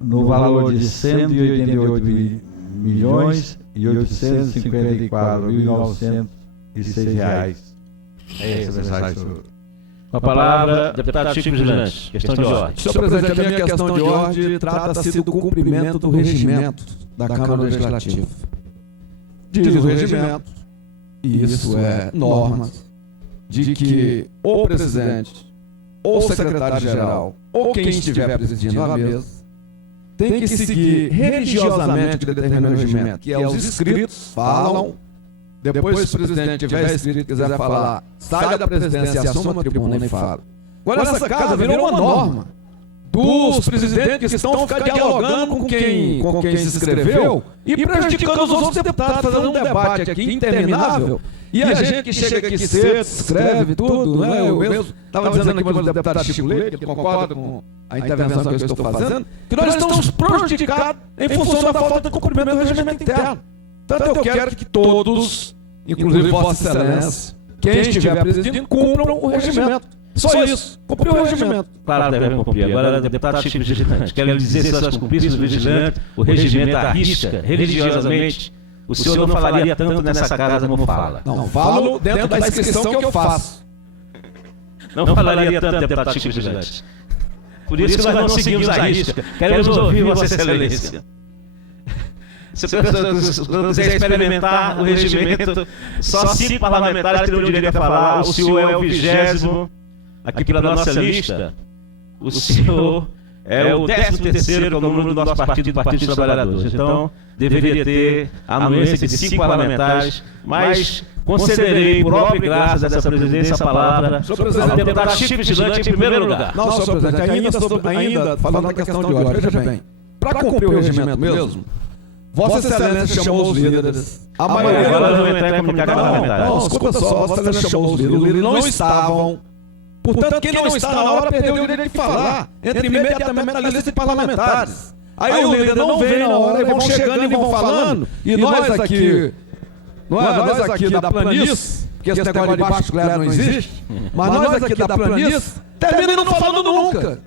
no valor de R$ 188.854.906. É essa a mensagem, senhor. Com a palavra, deputado Chico Vigilante. Questão de ordem. Senhor presidente, a minha questão de ordem trata-se do cumprimento do regimento da Câmara Legislativa. Diz o regimento, e isso é norma, de que o presidente, ou o secretário-geral, ou quem estiver presidindo a mesa, tem que seguir religiosamente o que determina o regimento, que é os escritos falam. Depois, se o presidente tiver escrito e quiser falar, sai da presidência e assuma a tribuna e fala. Agora, essa casa virou uma norma dos presidentes que estão ficando dialogando com quem se inscreveu e prejudicando os outros deputados, fazendo um debate aqui interminável. E a gente que chega aqui cedo, escreve tudo, né? Eu mesmo estava dizendo aqui para o deputado Chico Leite, que concorda com a intervenção que eu estou fazendo, que nós estamos prejudicados em função da falta de cumprimento do regimento interno. Tanto eu quero que todos, inclusive Vossa Excelência, quem estiver presidindo, cumpram o regimento. Só isso, cumprir o regimento. Claro, devem cumprir. Agora, deputado Chico Vigilante, quero lhe dizer, se nós cumprissemos o vigilante, o regimento arrisca, religiosamente, o senhor não falaria tanto nessa casa como fala. Não, falo dentro da inscrição que eu faço. Não falaria tanto, deputado Chico Vigilante. Por isso que nós não seguimos a risca. Queremos ouvir Vossa Excelência. Se quando quiser experimentar o regimento, só 5 parlamentares teriam o direito a falar. O senhor é o 20º aqui pela nossa lista. O senhor é o 13º, que é o número do nosso partido, do Partido dos Trabalhadores. Então, deveria ter a anuência de 5 parlamentares, mas concederei, por obra e graça dessa presidência, a palavra ao deputado Chico Vigilante em primeiro lugar. Não, senhor presidente, ainda falando da questão de ordem, veja bem, para cumprir o regimento mesmo, Vossa Excelência chamou os líderes. A maioria agora vamos entrar em comunicar parlamentar. Não, escuta só, Vossa Excelência chamou os líderes. Os líderes não estavam. Portanto, quem não está na hora perdeu o direito de falar. Entre imediatamente na lista de parlamentares. Aí o líder não vem na hora e vão chegando e vão falando. E nós aqui, nós aqui da planície, porque esse negócio de baixo clero não existe, mas nós aqui da planície, terminam não falando nunca.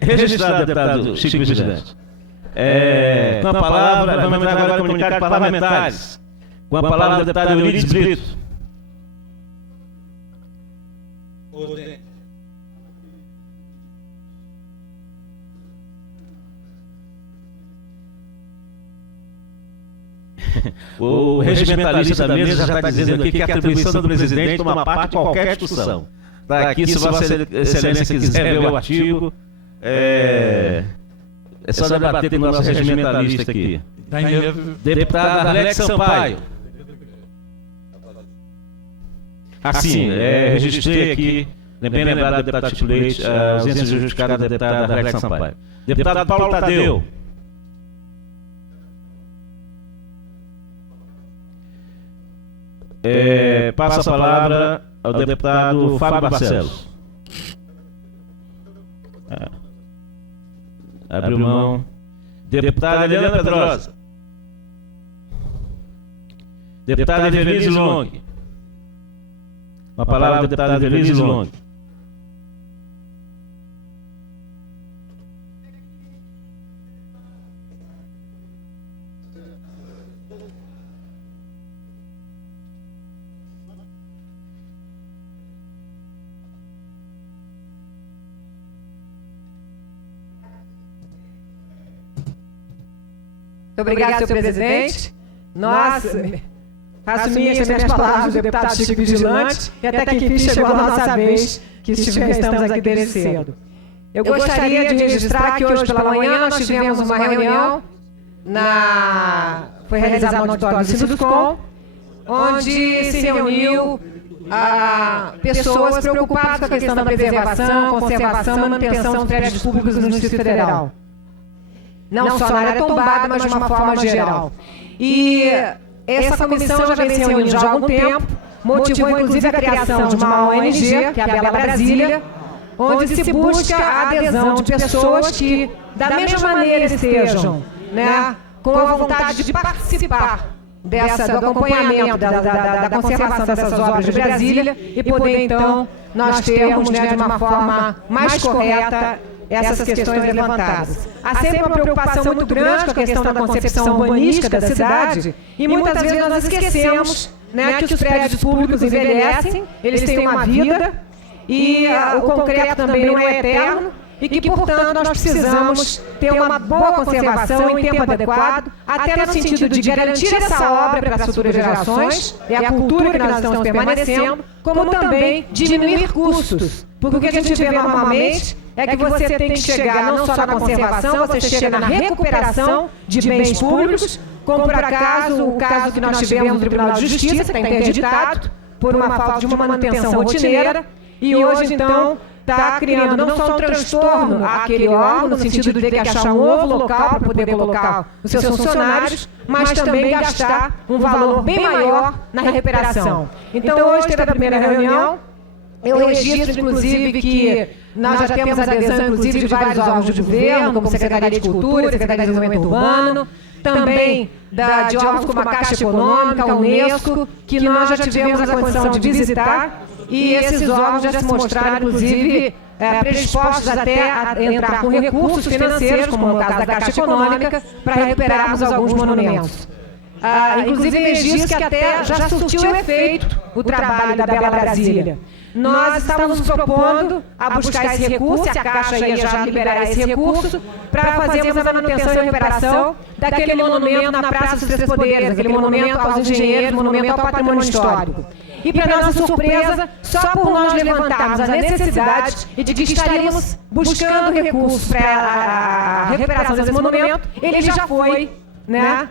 Registrado, deputado Chico Vigilante. Com a palavra, vamos entrar agora em comunicar parlamentares. Com a palavra, o deputado Eurides Brito. O regimentalista da mesa já está dizendo aqui que a atribuição do presidente toma parte em qualquer discussão. Está aqui, se Vossa Excelência quiser ver o artigo, é só debater com o nosso regimentalista aqui. Deputado Alex Sampaio. Assim, registrei aqui, bem lembrado do deputado Chico Leite, a ausência justificada da deputada Alex Sampaio. Deputado Paulo Tadeu. Passa a palavra ao deputado Fábio Barcelos. Abriu mão. Deputada Eliana Pedrosa. Deputada Evelise Long. Uma palavra, deputada Evelise Long. Muito obrigada, senhor presidente. Nós assumimos as minhas palavras do deputado Chico Vigilante e até que enfim chegou a nossa vez que estamos aqui desde cedo. Eu gostaria de registrar que hoje pela manhã nós tivemos uma reunião, foi realizada no auditório do Sinduscom, onde se reuniu pessoas preocupadas com a questão da preservação, conservação e manutenção dos prédios públicos no Distrito Federal. Não só na área tombada, mas de uma forma geral. E essa comissão já vem se reunindo já há algum tempo, motivou inclusive a criação de uma ONG, que é a Bela Brasília, onde se busca a adesão de pessoas que, da mesma maneira, estejam com a vontade de participar do acompanhamento da conservação dessas obras de Brasília e poder, então, nós termos de uma forma mais correta essas questões levantadas. Há sempre uma preocupação muito grande com a questão da concepção urbanística da cidade e muitas vezes nós esquecemos que os prédios públicos envelhecem, eles têm uma vida e o concreto também não é eterno e que, portanto, nós precisamos ter uma boa conservação em tempo adequado, até no sentido de garantir essa obra para as futuras gerações, é a cultura que nós estamos permanecendo, como também diminuir custos, porque o que a gente vê normalmente é que você tem que chegar não só na conservação, você chega na recuperação de bens públicos, como por acaso o caso que nós tivemos no Tribunal de Justiça, que está interditado, por uma falta de uma manutenção rotineira e hoje, então, está criando não só um transtorno àquele órgão, no sentido de ter que achar um novo local para poder colocar os seus funcionários, mas também gastar um valor bem maior na recuperação. Então, hoje teve a primeira reunião. Eu registro, inclusive, que nós já temos adesão, inclusive, de vários órgãos de governo, como Secretaria de Cultura, Secretaria de Desenvolvimento Urbano, também de órgãos como a Caixa Econômica, a Unesco, que nós já tivemos a condição de visitar, e esses órgãos já se mostraram, inclusive, predispostos até a entrar com recursos financeiros, como no caso da Caixa Econômica, para recuperarmos alguns monumentos. Inclusive, registro que até já surtiu efeito o trabalho da Bela Brasília. Nós estávamos nos propondo a buscar esse recurso, e a Caixa ia já liberar esse recurso, para fazermos a manutenção e recuperação daquele monumento na Praça dos Três Poderes, aquele monumento aos engenheiros, monumento ao patrimônio histórico. E, para nossa surpresa, só por nós levantarmos a necessidade e de que estaríamos buscando recursos para a recuperação desse monumento, ele já foi, né?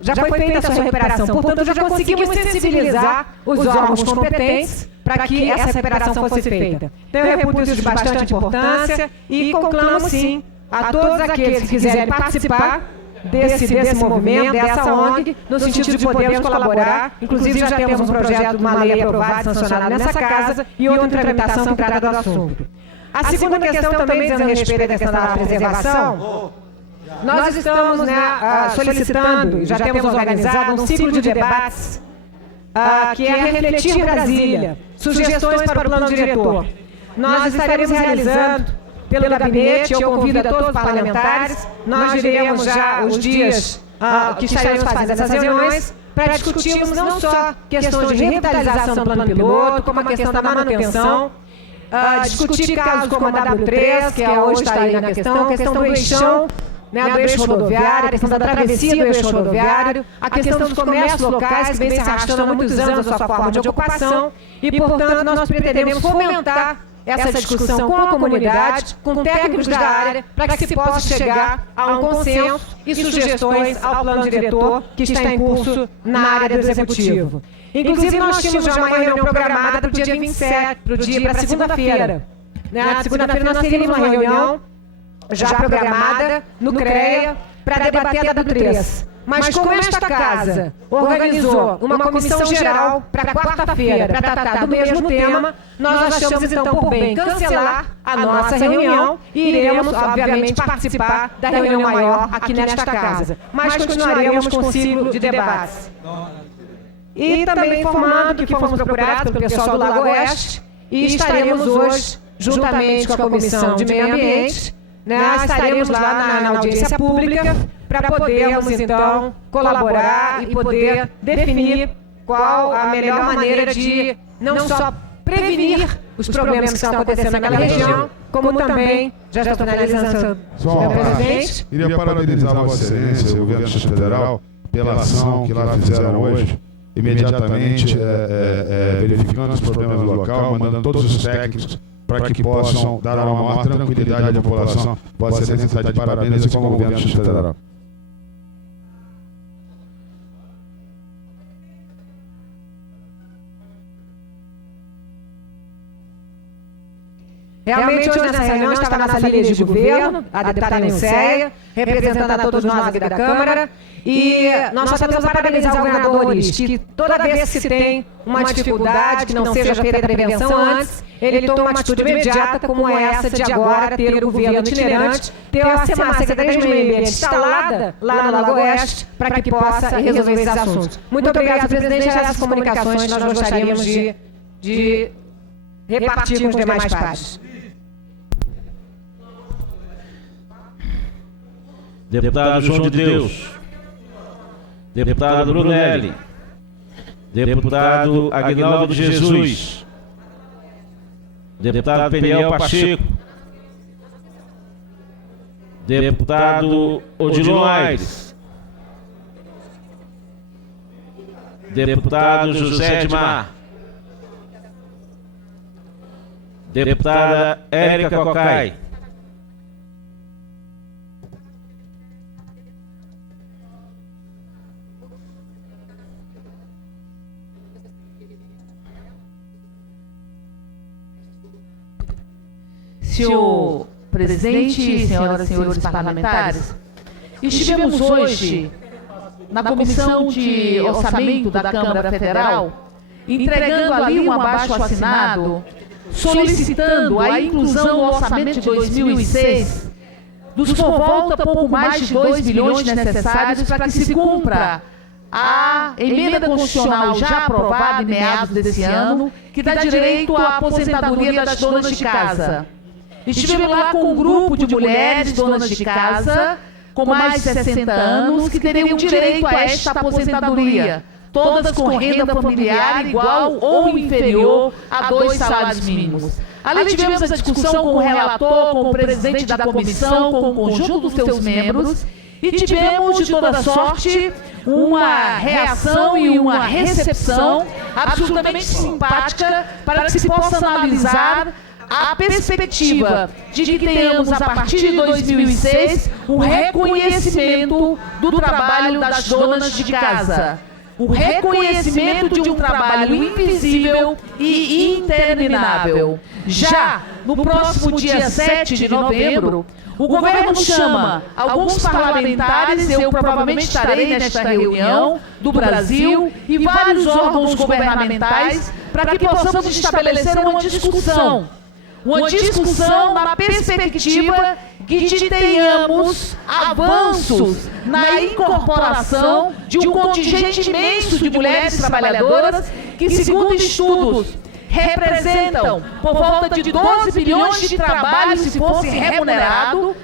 Já foi feita a sua recuperação. Portanto, já conseguimos sensibilizar os órgãos competentes para que essa recuperação fosse feita. Então, eu reputo isso de bastante importância e conclamo, sim, a todos aqueles que quiserem participar desse movimento, dessa ONG, no sentido de podermos colaborar. Inclusive, já temos um projeto, uma lei aprovada e sancionada nessa casa e outra em tramitação que trata do assunto. A segunda questão, também dizendo a respeito da questão da preservação, nós estamos solicitando, já temos organizado um ciclo de debates que é Refletir Brasília, sugestões para o plano diretor. Nós estaremos realizando pelo gabinete, eu convido a todos os parlamentares, nós diremos já os dias que estaremos fazendo essas reuniões para discutirmos não só questões de revitalização do plano piloto, como a questão da manutenção, discutir casos como a W3, que hoje está aí na questão, a questão do eixão, do eixo rodoviário, a questão da travessia do eixo rodoviário, a questão dos comércios locais, que vem se arrastando há muitos anos a sua forma de ocupação, e, portanto, nós pretendemos fomentar essa discussão com a comunidade, com técnicos da área, para que se possa chegar a um consenso e sugestões ao plano diretor que está em curso na área do Executivo. Inclusive, nós tínhamos já uma reunião programada para o dia 27, para a segunda-feira. Na segunda-feira nós teríamos uma reunião já programada no CREA para debater a W3. Mas como esta casa organizou uma comissão geral para quarta-feira para tratar do mesmo tema, nós achamos então por bem cancelar a nossa reunião e iremos, obviamente, participar da reunião maior aqui nesta casa. Mas continuaremos com o ciclo de debates. E também informando que fomos procurados pelo pessoal do Lago Oeste e estaremos hoje, juntamente com a Comissão de Meio Ambiente, estaremos lá na audiência pública para podermos, então, colaborar e poder definir qual a melhor maneira de não só prevenir os problemas que estão acontecendo naquela região, como também, já estou finalizando, senhor presidente. Queria parabenizar a Vossa Excelência, o Governo do Distrito Federal, pela ação que lá fizeram hoje, imediatamente verificando os problemas do local, mandando todos os técnicos para que possam dar uma maior tranquilidade à população. Vossa Excelência está de parabéns e com o Governo do Distrito Federal. Realmente, hoje nessa reunião estava a nossa líder de governo, a deputada Nilceia, representando a todos nós aqui da Câmara, e nós só temos a parabenizar o governador Ulisses, que toda vez que se tem uma dificuldade, que não seja feita a prevenção antes, ele toma uma atitude imediata, como essa de agora ter o governo itinerante, ter a Secretaria de Meio Ambiente instalada lá no Lago Oeste, para que possa resolver esses assuntos. Muito obrigado, presidente. Essas comunicações nós gostaríamos de repartir com os demais pares. Deputado João de Deus, deputado Brunelli, deputado Aguinaldo de Jesus, deputado Peniel Pacheco, deputado Odilon Aires, deputado José Edmar, deputada Érica Cocai, Senhor presidente, senhoras e senhores parlamentares, estivemos hoje na Comissão de Orçamento da Câmara Federal, entregando ali um abaixo-assinado, solicitando a inclusão no orçamento de 2006 dos por volta pouco mais de 2 bilhões necessários para que se cumpra a emenda constitucional já aprovada em meados desse ano, que dá direito à aposentadoria das donas de casa. Estivemos lá com um grupo de mulheres donas de casa com mais de 60 anos que teriam direito a esta aposentadoria, todas com renda familiar igual ou inferior a 2 salários mínimos. Ali tivemos a discussão com o relator, com o presidente da comissão, com o conjunto dos seus membros, e tivemos de toda sorte uma reação e uma recepção absolutamente simpática para que se possa analisar a perspectiva de que tenhamos, a partir de 2006, o reconhecimento do trabalho das donas de casa. O reconhecimento de um trabalho invisível e interminável. Já no próximo dia 7 de novembro, o governo chama alguns parlamentares, eu provavelmente estarei nesta reunião, do Brasil e vários órgãos governamentais para que possamos estabelecer uma discussão na perspectiva que tenhamos avanços na incorporação de um contingente imenso de mulheres trabalhadoras que, segundo estudos, representam por volta de 12 bilhões de trabalho se fosse remunerado,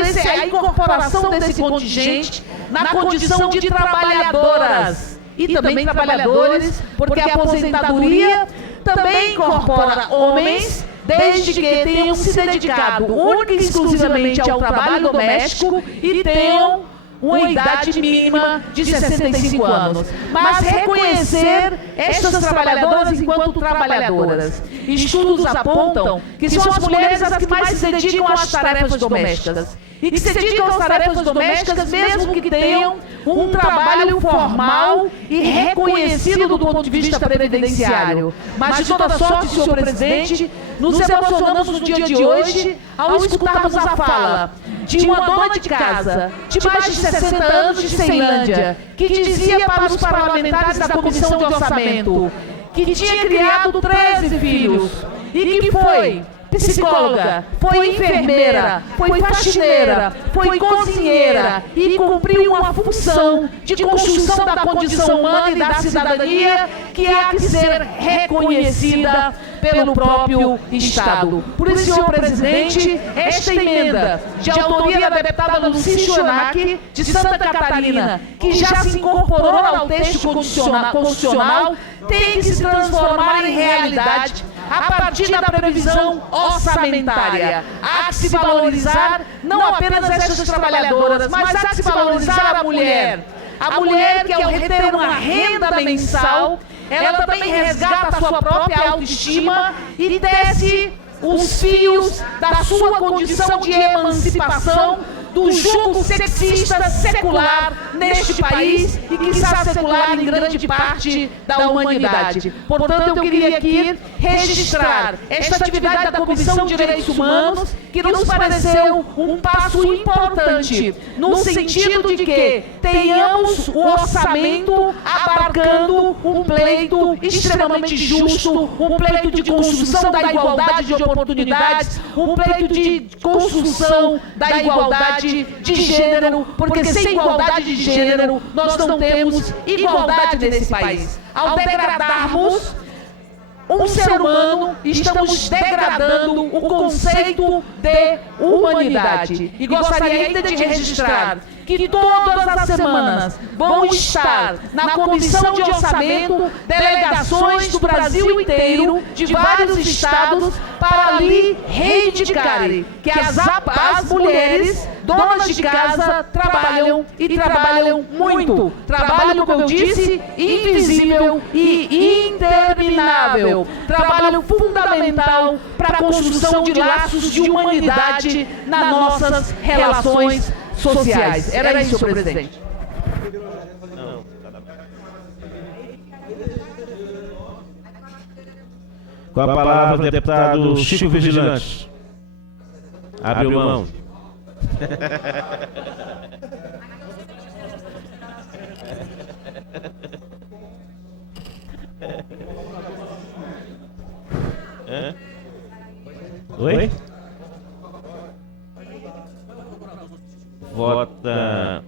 essa é a incorporação desse contingente na condição de trabalhadoras e também trabalhadores, porque a aposentadoria também incorpora homens, desde que tenham se dedicado única e exclusivamente ao trabalho doméstico e tenham uma idade mínima de 65 anos. Mas reconhecer estas trabalhadoras enquanto trabalhadoras. Estudos apontam que são as mulheres as que mais se dedicam às tarefas domésticas. E que se dedicam às tarefas domésticas mesmo que tenham um trabalho formal e reconhecido do ponto de vista previdenciário. Mas de toda sorte, senhor presidente, nos emocionamos no dia de hoje ao escutarmos a fala de uma dona de casa de mais de 60 anos de Ceilândia, que dizia para os parlamentares da Comissão de Orçamento que tinha criado 13 filhos e que foi psicóloga, foi enfermeira, foi faxineira, foi cozinheira e cumpriu uma função de construção da condição humana e da cidadania que há que ser reconhecida pelo próprio Estado. Por isso, senhor presidente, esta emenda de autoria da deputada Lucy Schoenack, de Santa Catarina, que já se incorporou ao texto constitucional, tem que se transformar em realidade a partir da previsão orçamentária. Há que se valorizar não apenas essas trabalhadoras, mas há que se valorizar a mulher. A mulher que, ao reter uma renda mensal, ela também resgata a sua própria autoestima e tece os fios da sua condição de emancipação do jugo sexista secular neste país e que está secular em grande parte da humanidade. Portanto, eu queria aqui registrar esta atividade da Comissão de Direitos Humanos, que nos pareceu um passo importante, no sentido de que tenhamos o orçamento abarcando um pleito extremamente justo, um pleito de construção da igualdade de oportunidades, um pleito de construção da igualdade de gênero, porque sem igualdade de gênero nós não temos igualdade nesse país. Ao degradarmos um ser humano, estamos degradando o conceito de humanidade. E gostaria ainda de registrar que todas as semanas vão estar na Comissão de Orçamento delegações do Brasil inteiro, de vários estados, para ali reivindicarem que as mulheres donas de casa trabalham e trabalham muito. Trabalho, como eu disse, invisível e interminável. Trabalho fundamental para a construção de laços de humanidade nas nossas relações sociais. Era isso, senhor presidente. Com a palavra, o deputado Chico Vigilante. Abriu mão. Oi? Vota.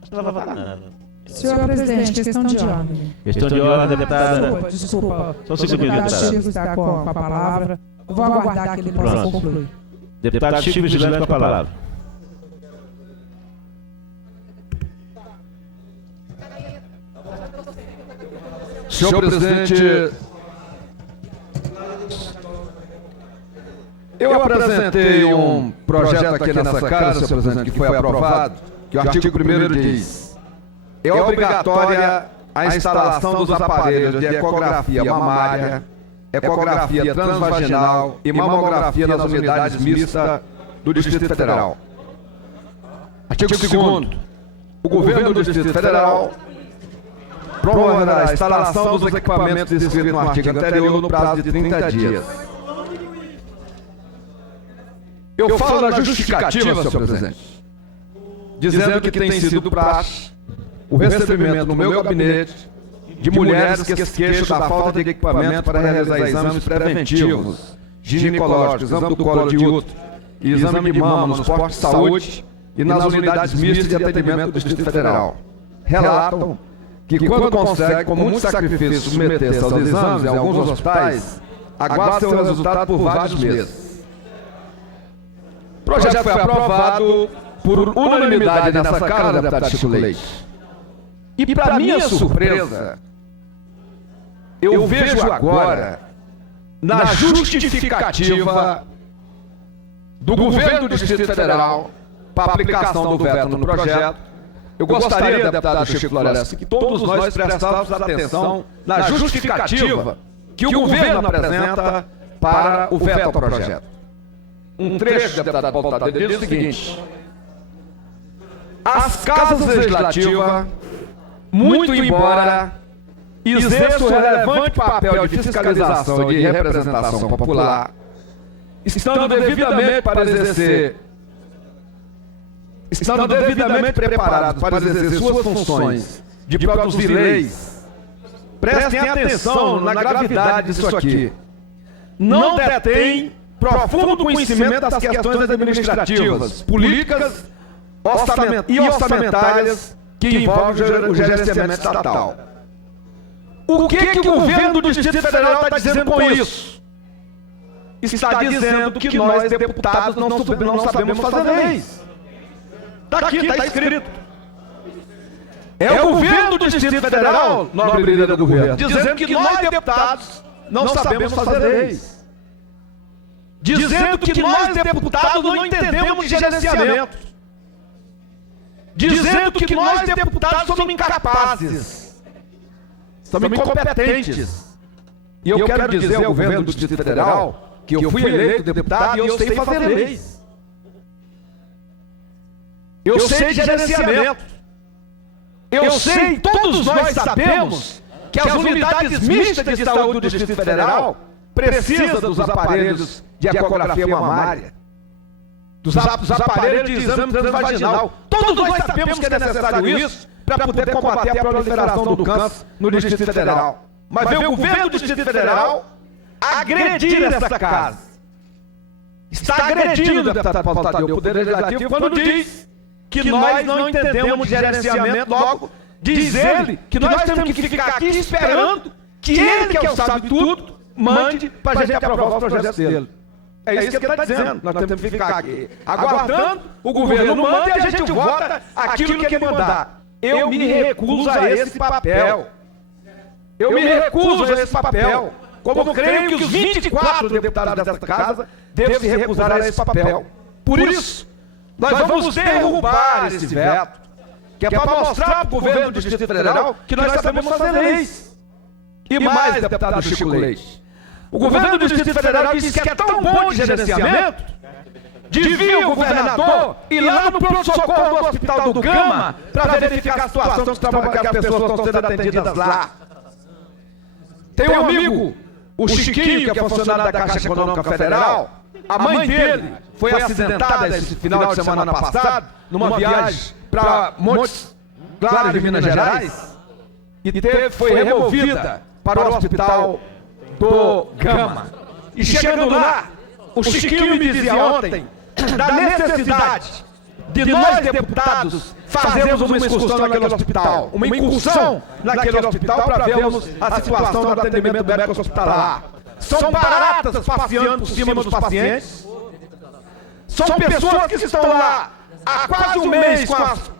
Acho que não vai votar nada. Senhor presidente, questão de ordem. Questão de ordem, deputada. Desculpa. Só um segundinho, O deputado deputada. Chico está com a palavra. Vou aguardar que ele possa Pronto. concluir. Deputado Chico Vigilante com a palavra. Senhor presidente, eu apresentei um projeto aqui nessa casa, senhor presidente, que foi aprovado, que o artigo 1º diz: é obrigatória a instalação dos aparelhos de ecografia mamária, ecografia transvaginal e mamografia nas unidades mistas do Distrito Federal. Artigo 2º. O governo do Distrito Federal promoverá a instalação dos equipamentos descritos no artigo anterior no prazo de 30 dias. Eu falo na justificativa, senhor presidente, dizendo que tem sido praxe o recebimento no meu gabinete de mulheres que se queixam da falta de equipamento para realizar exames preventivos, ginecológicos, exame do colo de útero e exame de mama nos postos de saúde e nas unidades mistas de atendimento do Distrito Federal. Relatam que quando consegue, com muito sacrifício, submeter-se aos exames em alguns hospitais, aguarda seu resultado por vários meses. O projeto foi aprovado por unanimidade nessa Câmara, deputado Chico Leite. E, para minha surpresa, eu vejo agora, na justificativa do governo do Distrito Federal para a aplicação do veto no projeto, eu gostaria, deputado Chico Florestan, que todos nós prestássemos atenção na justificativa que o governo apresenta para o veto ao projeto. Um trecho, deputado Paulo Tadeu, diz o seguinte: as casas legislativas, muito embora exerçam relevante papel de fiscalização e de representação popular, estando devidamente preparados para exercer suas funções de produzir leis, prestem atenção na gravidade disso aqui. Não detém profundo conhecimento das questões administrativas, políticas e orçamentárias que envolvem o gerenciamento estatal. O que o governo do Distrito Federal está dizendo com isso? Está dizendo que nós, deputados, não sabemos fazer leis. Está aqui, está escrito. É o governo do Distrito Federal, nobre líder do governo, dizendo que nós, deputados, não sabemos fazer leis. Dizendo que nós, deputados, não entendemos de gerenciamento. Dizendo que nós, deputados, somos incapazes. Somos incompetentes. E eu quero dizer ao governo do Distrito Federal que eu fui eleito deputado e eu sei fazer leis. Eu sei de gerenciamento. Eu sei, todos nós sabemos que as unidades mistas de saúde do Distrito Federal precisam dos aparelhos de ecografia mamária, dos aparelhos de exame transvaginal. Todos nós sabemos que é necessário isso para poder combater a proliferação do câncer no Distrito Federal. Mas vem o governo do Distrito Federal agredir essa casa. Está agredindo o deputado Paulo Tadeu, o Poder Legislativo, quando diz que nós não entendemos de gerenciamento, logo diz ele que nós temos que ficar aqui esperando que ele, que é o sabe tudo, mande para a gente aprovar os projetos dele. É isso que ele está dizendo. Nós temos que ficar aqui aguardando, o governo manda e a gente vota aquilo que ele mandar. Eu me recuso a esse papel. Eu me recuso a esse papel. Como creio que os 24 deputados desta casa devem se recusar a esse papel. Por isso, nós vamos derrubar esse veto, que é para mostrar para o governo do Distrito Federal que nós sabemos fazer leis. E mais, deputado Chico Leite, o governo do Distrito Federal disse que é tão bom de gerenciamento, devia o governador ir lá no pronto-socorro do Hospital do Gama para verificar a situação que as pessoas estão sendo atendidas lá. Tem um amigo, o Chiquinho, que é funcionário da Caixa Econômica Federal. A mãe dele foi acidentada esse final de semana passado, numa viagem para Montes Claros, em Minas Gerais, e foi removida para o hospital do Gama. E chegando lá, o Chiquinho me dizia ontem da necessidade de nós, deputados, fazermos uma excursão naquele hospital, uma incursão naquele hospital para vermos a situação do atendimento médico hospitalar. São baratas passeando por cima dos pacientes. São pessoas que estão lá há quase um mês com as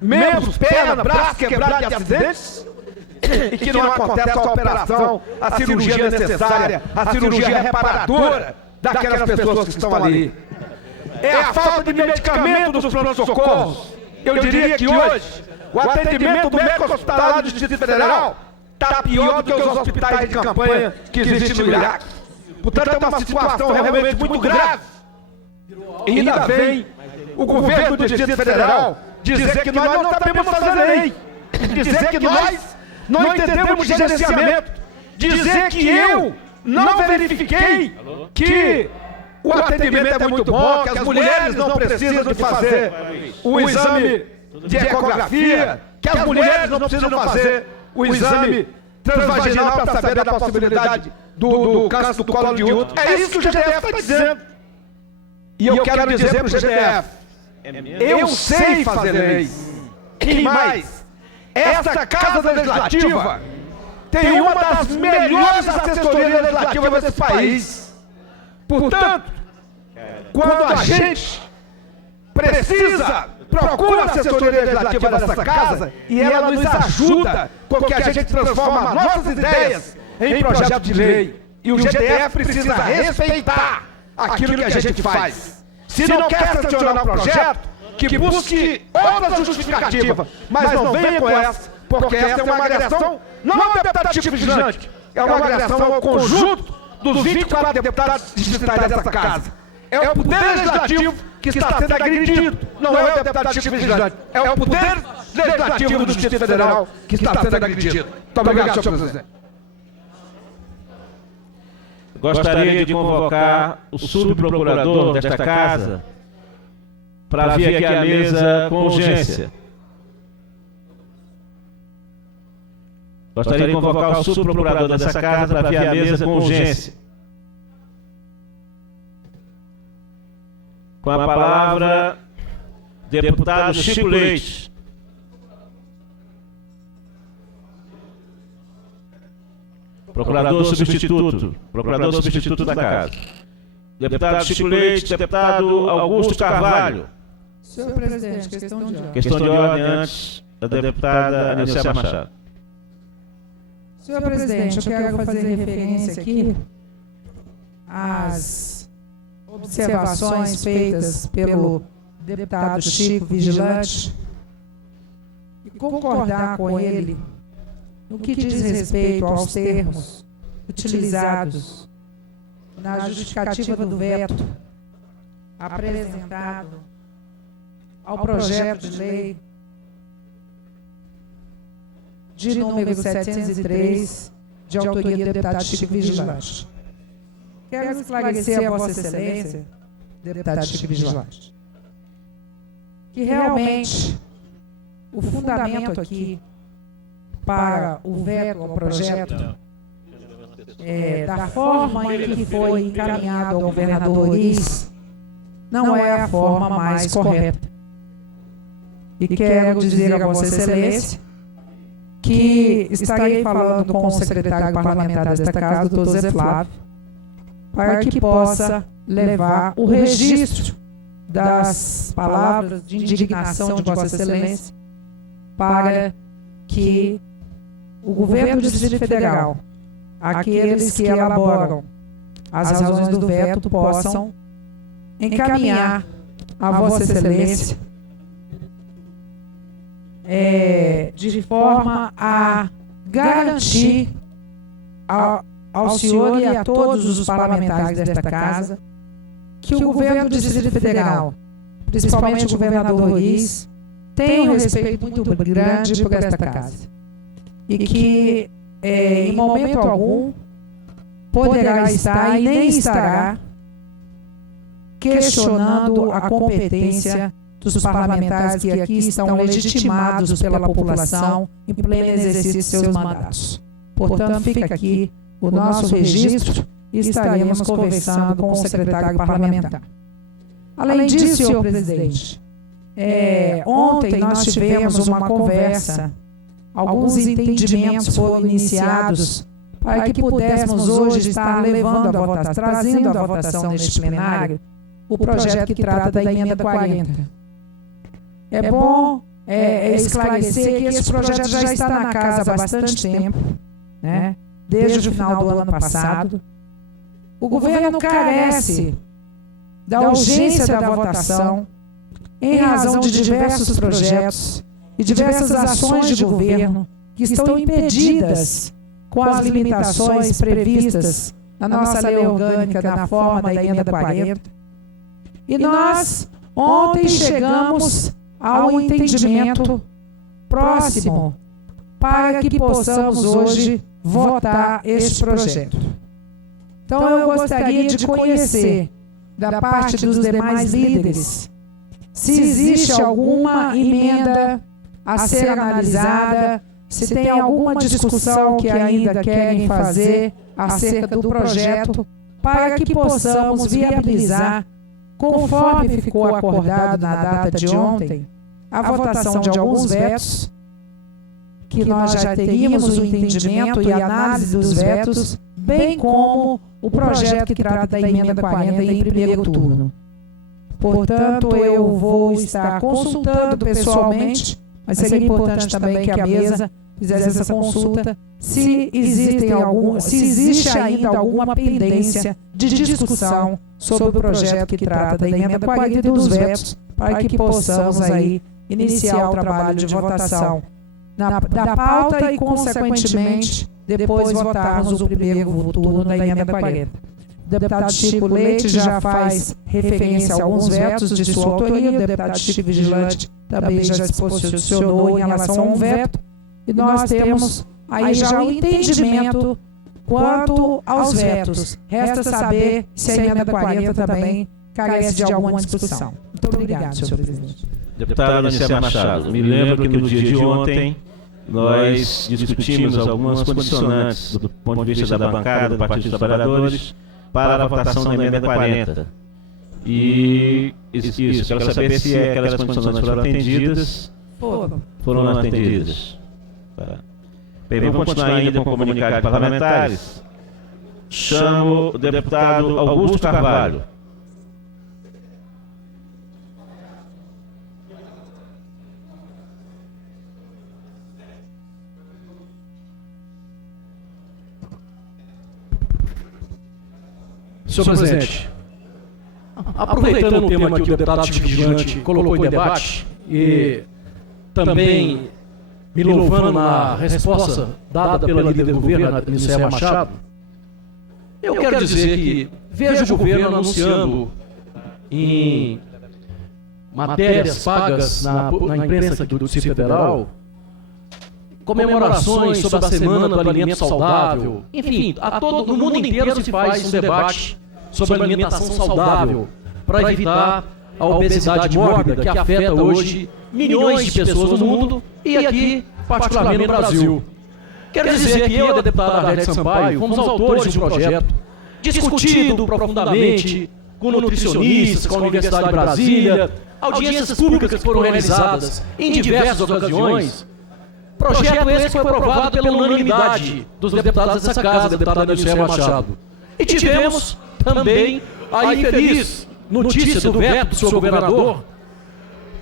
membros, perna, braço quebrado de acidentes e que não acontece a operação, a cirurgia necessária, a cirurgia reparadora daquelas pessoas que estão ali. É a falta de medicamento dos pronto-socorros. Eu diria que hoje o atendimento médico hospitalar do Distrito Federal está pior do que os hospitais de campanha que existem no Iraque. Portanto, é uma situação realmente muito grave. E ainda vem o governo do Distrito Federal dizer que nós não sabemos fazer lei, dizer que nós não entendemos gerenciamento, dizer que eu não verifiquei que o atendimento é muito bom, que as mulheres não precisam de fazer o exame de ecografia, que as mulheres não precisam fazer o exame transvaginal para saber da possibilidade do câncer do colo de útero. É isso que o GDF está dizendo. E eu quero dizer para o GDF, eu sei fazer leis. E mais, essa Casa Legislativa tem uma das melhores assessorias legislativas desse país. Portanto, quando a gente procura a assessoria legislativa dessa casa e ela nos ajuda, porque a gente transforma nossas ideias em projeto de lei. E o GDF precisa respeitar aquilo que a gente faz. Se não quer sancionar um projeto, que busque outra justificativa, mas não venha com essa, porque essa é uma agressão não ao deputado Chico Vigilante, é uma agressão ao conjunto dos 24 deputados distritais dessa casa. É o poder legislativo que está sendo agredido, não é o deputado Chico Vigilante, é o poder legislativo do Distrito Federal que está sendo agredido. Muito obrigado, senhor presidente. Gostaria de convocar o subprocurador desta casa para vir aqui à mesa com urgência. Gostaria de convocar o subprocurador dessa casa para vir à mesa com urgência. Com a palavra, deputado Chico Leite. Procurador substituto da casa. Deputado Chico Leite, deputado Augusto Carvalho. Senhor presidente, questão de ordem. Questão de ordem antes da deputada Anelcia Machado. Senhor presidente, eu quero fazer referência aqui às observações feitas pelo deputado Chico Vigilante e concordar com ele no que diz respeito aos termos utilizados na justificativa do veto apresentado ao projeto de lei de número 703, de autoria do deputado Chico Vigilante. Quero esclarecer a Vossa Excelência, deputado Chico Vigilante, que realmente o fundamento aqui para o veto ao projeto, da forma em que foi encaminhado ao governador Luiz, não é a forma mais correta. E quero dizer a Vossa Excelência que estarei falando com o secretário parlamentar desta casa, o doutor Zé Flávio, para que possa levar o registro das palavras de indignação de Vossa Excelência para que o governo do Distrito Federal, aqueles que elaboram as razões do veto, possam encaminhar a Vossa Excelência de forma a garantir ao senhor e a todos os parlamentares desta casa que o governo do Distrito Federal, principalmente o governador Luiz, tem um respeito muito grande por esta casa. E que em momento algum, poderá estar e nem estará questionando a competência dos parlamentares que aqui estão legitimados pela população em pleno exercício de seus mandatos. Portanto, fica aqui o nosso registro e estaremos conversando com o secretário parlamentar. Além disso, senhor presidente, ontem nós tivemos uma conversa, alguns entendimentos foram iniciados para que pudéssemos hoje estar levando a votação, trazendo à votação neste plenário o projeto que trata da emenda 40. É bom esclarecer que esse projeto já está na casa há bastante tempo, né? Desde o final do ano passado. O governo carece da urgência da votação em razão de diversos projetos e diversas ações de governo que estão impedidas com as limitações previstas na nossa lei orgânica na forma da emenda 40. E nós ontem chegamos a um entendimento próximo para que possamos hoje votar este projeto. Então eu gostaria de conhecer da parte dos demais líderes se existe alguma emenda a ser analisada, se tem alguma discussão que ainda querem fazer acerca do projeto, para que possamos viabilizar, conforme ficou acordado na data de ontem, a votação de alguns vetos, que nós já teríamos o entendimento e a análise dos vetos, bem como o projeto que trata da emenda 40 em primeiro turno. Portanto, eu vou estar consultando pessoalmente, mas seria importante também que a mesa fizesse essa consulta, se existe ainda alguma pendência de discussão sobre o projeto que trata da emenda 40 e dos vetos, para que possamos aí iniciar o trabalho de votação da pauta e, consequentemente, depois votarmos o primeiro turno da emenda 40. O deputado Chico Leite já faz referência a alguns vetos de sua autoria, o deputado Chico Vigilante também já se posicionou em relação a um veto, e nós temos aí já um entendimento quanto aos vetos. Resta saber se a emenda 40 também carece de alguma discussão. Muito obrigado, senhor presidente. Deputado Anicé Machado, me lembro que no dia de ontem nós discutimos algumas condicionantes do ponto de vista da bancada do Partido dos Trabalhadores para a votação da emenda 40. E isso, quero saber se aquelas condicionantes foram atendidas. Foram atendidas. Bem, vamos continuar ainda com o comunicado de parlamentares. Chamo o deputado Augusto Carvalho. Senhor presidente, aproveitando o tema que o deputado Chico Vigilante colocou em debate e também me louvando na resposta dada pela líder do governo, Anicé Machado, eu quero dizer que vejo o governo anunciando em matérias pagas na imprensa do Distrito Federal comemorações sobre a Semana do Alimento Saudável. Enfim, no mundo inteiro se faz um debate sobre alimentação saudável para evitar a obesidade mórbida que afeta hoje milhões de pessoas no mundo e aqui, particularmente no Brasil. Quero dizer que eu e a deputada Arlete Sampaio fomos autores de um projeto discutido profundamente com nutricionistas, com a Universidade de Brasília, audiências públicas que foram realizadas em diversas ocasiões. Projeto esse que foi aprovado pela unanimidade dos deputados dessa casa, deputado Anicé Machado. E tivemos também a infeliz notícia do veto do senhor governador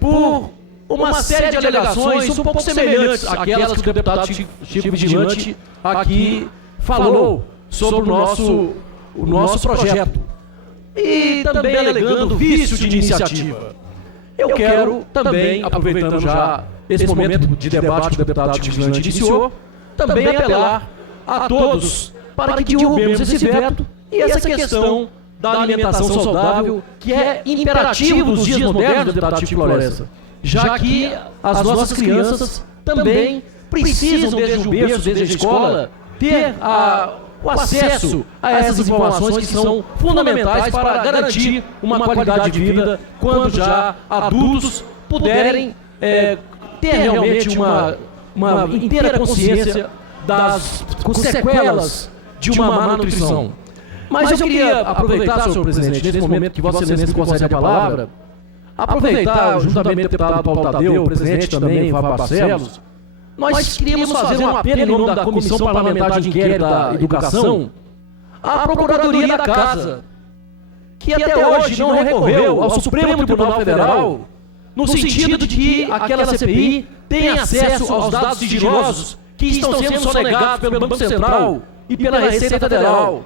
por uma série de alegações um pouco semelhantes àquelas que o deputado Chico Vigilante aqui falou sobre o nosso projeto. E também alegando vício de iniciativa. Eu quero também, aproveitando já esse momento de debate que o deputado Chico Vigilante iniciou, também apelar a todos para que derrubemos esse veto e essa questão da alimentação saudável, que é imperativo dos dias modernos, deputado Chico Floresta, já que as nossas crianças também precisam, desde o berço, desde a escola, ter o acesso a essas informações que são fundamentais para garantir uma qualidade de vida quando já adultos puderem ter realmente uma inteira consciência das sequelas de uma má nutrição. Mas eu queria aproveitar, senhor presidente, nesse momento que Vossa Excelência me concede a palavra, aproveitar, juntamente com o deputado Paulo Tadeu, o presidente também, Fábio Barcelos, nós queríamos fazer um apelo em nome da Comissão Parlamentar de Inquérito da Educação à Procuradoria da Casa, que até hoje não recorreu ao Supremo Tribunal Federal no sentido de que aquela CPI tenha acesso aos dados sigilosos que estão sendo sonegados pelo Banco Central e pela Receita Federal.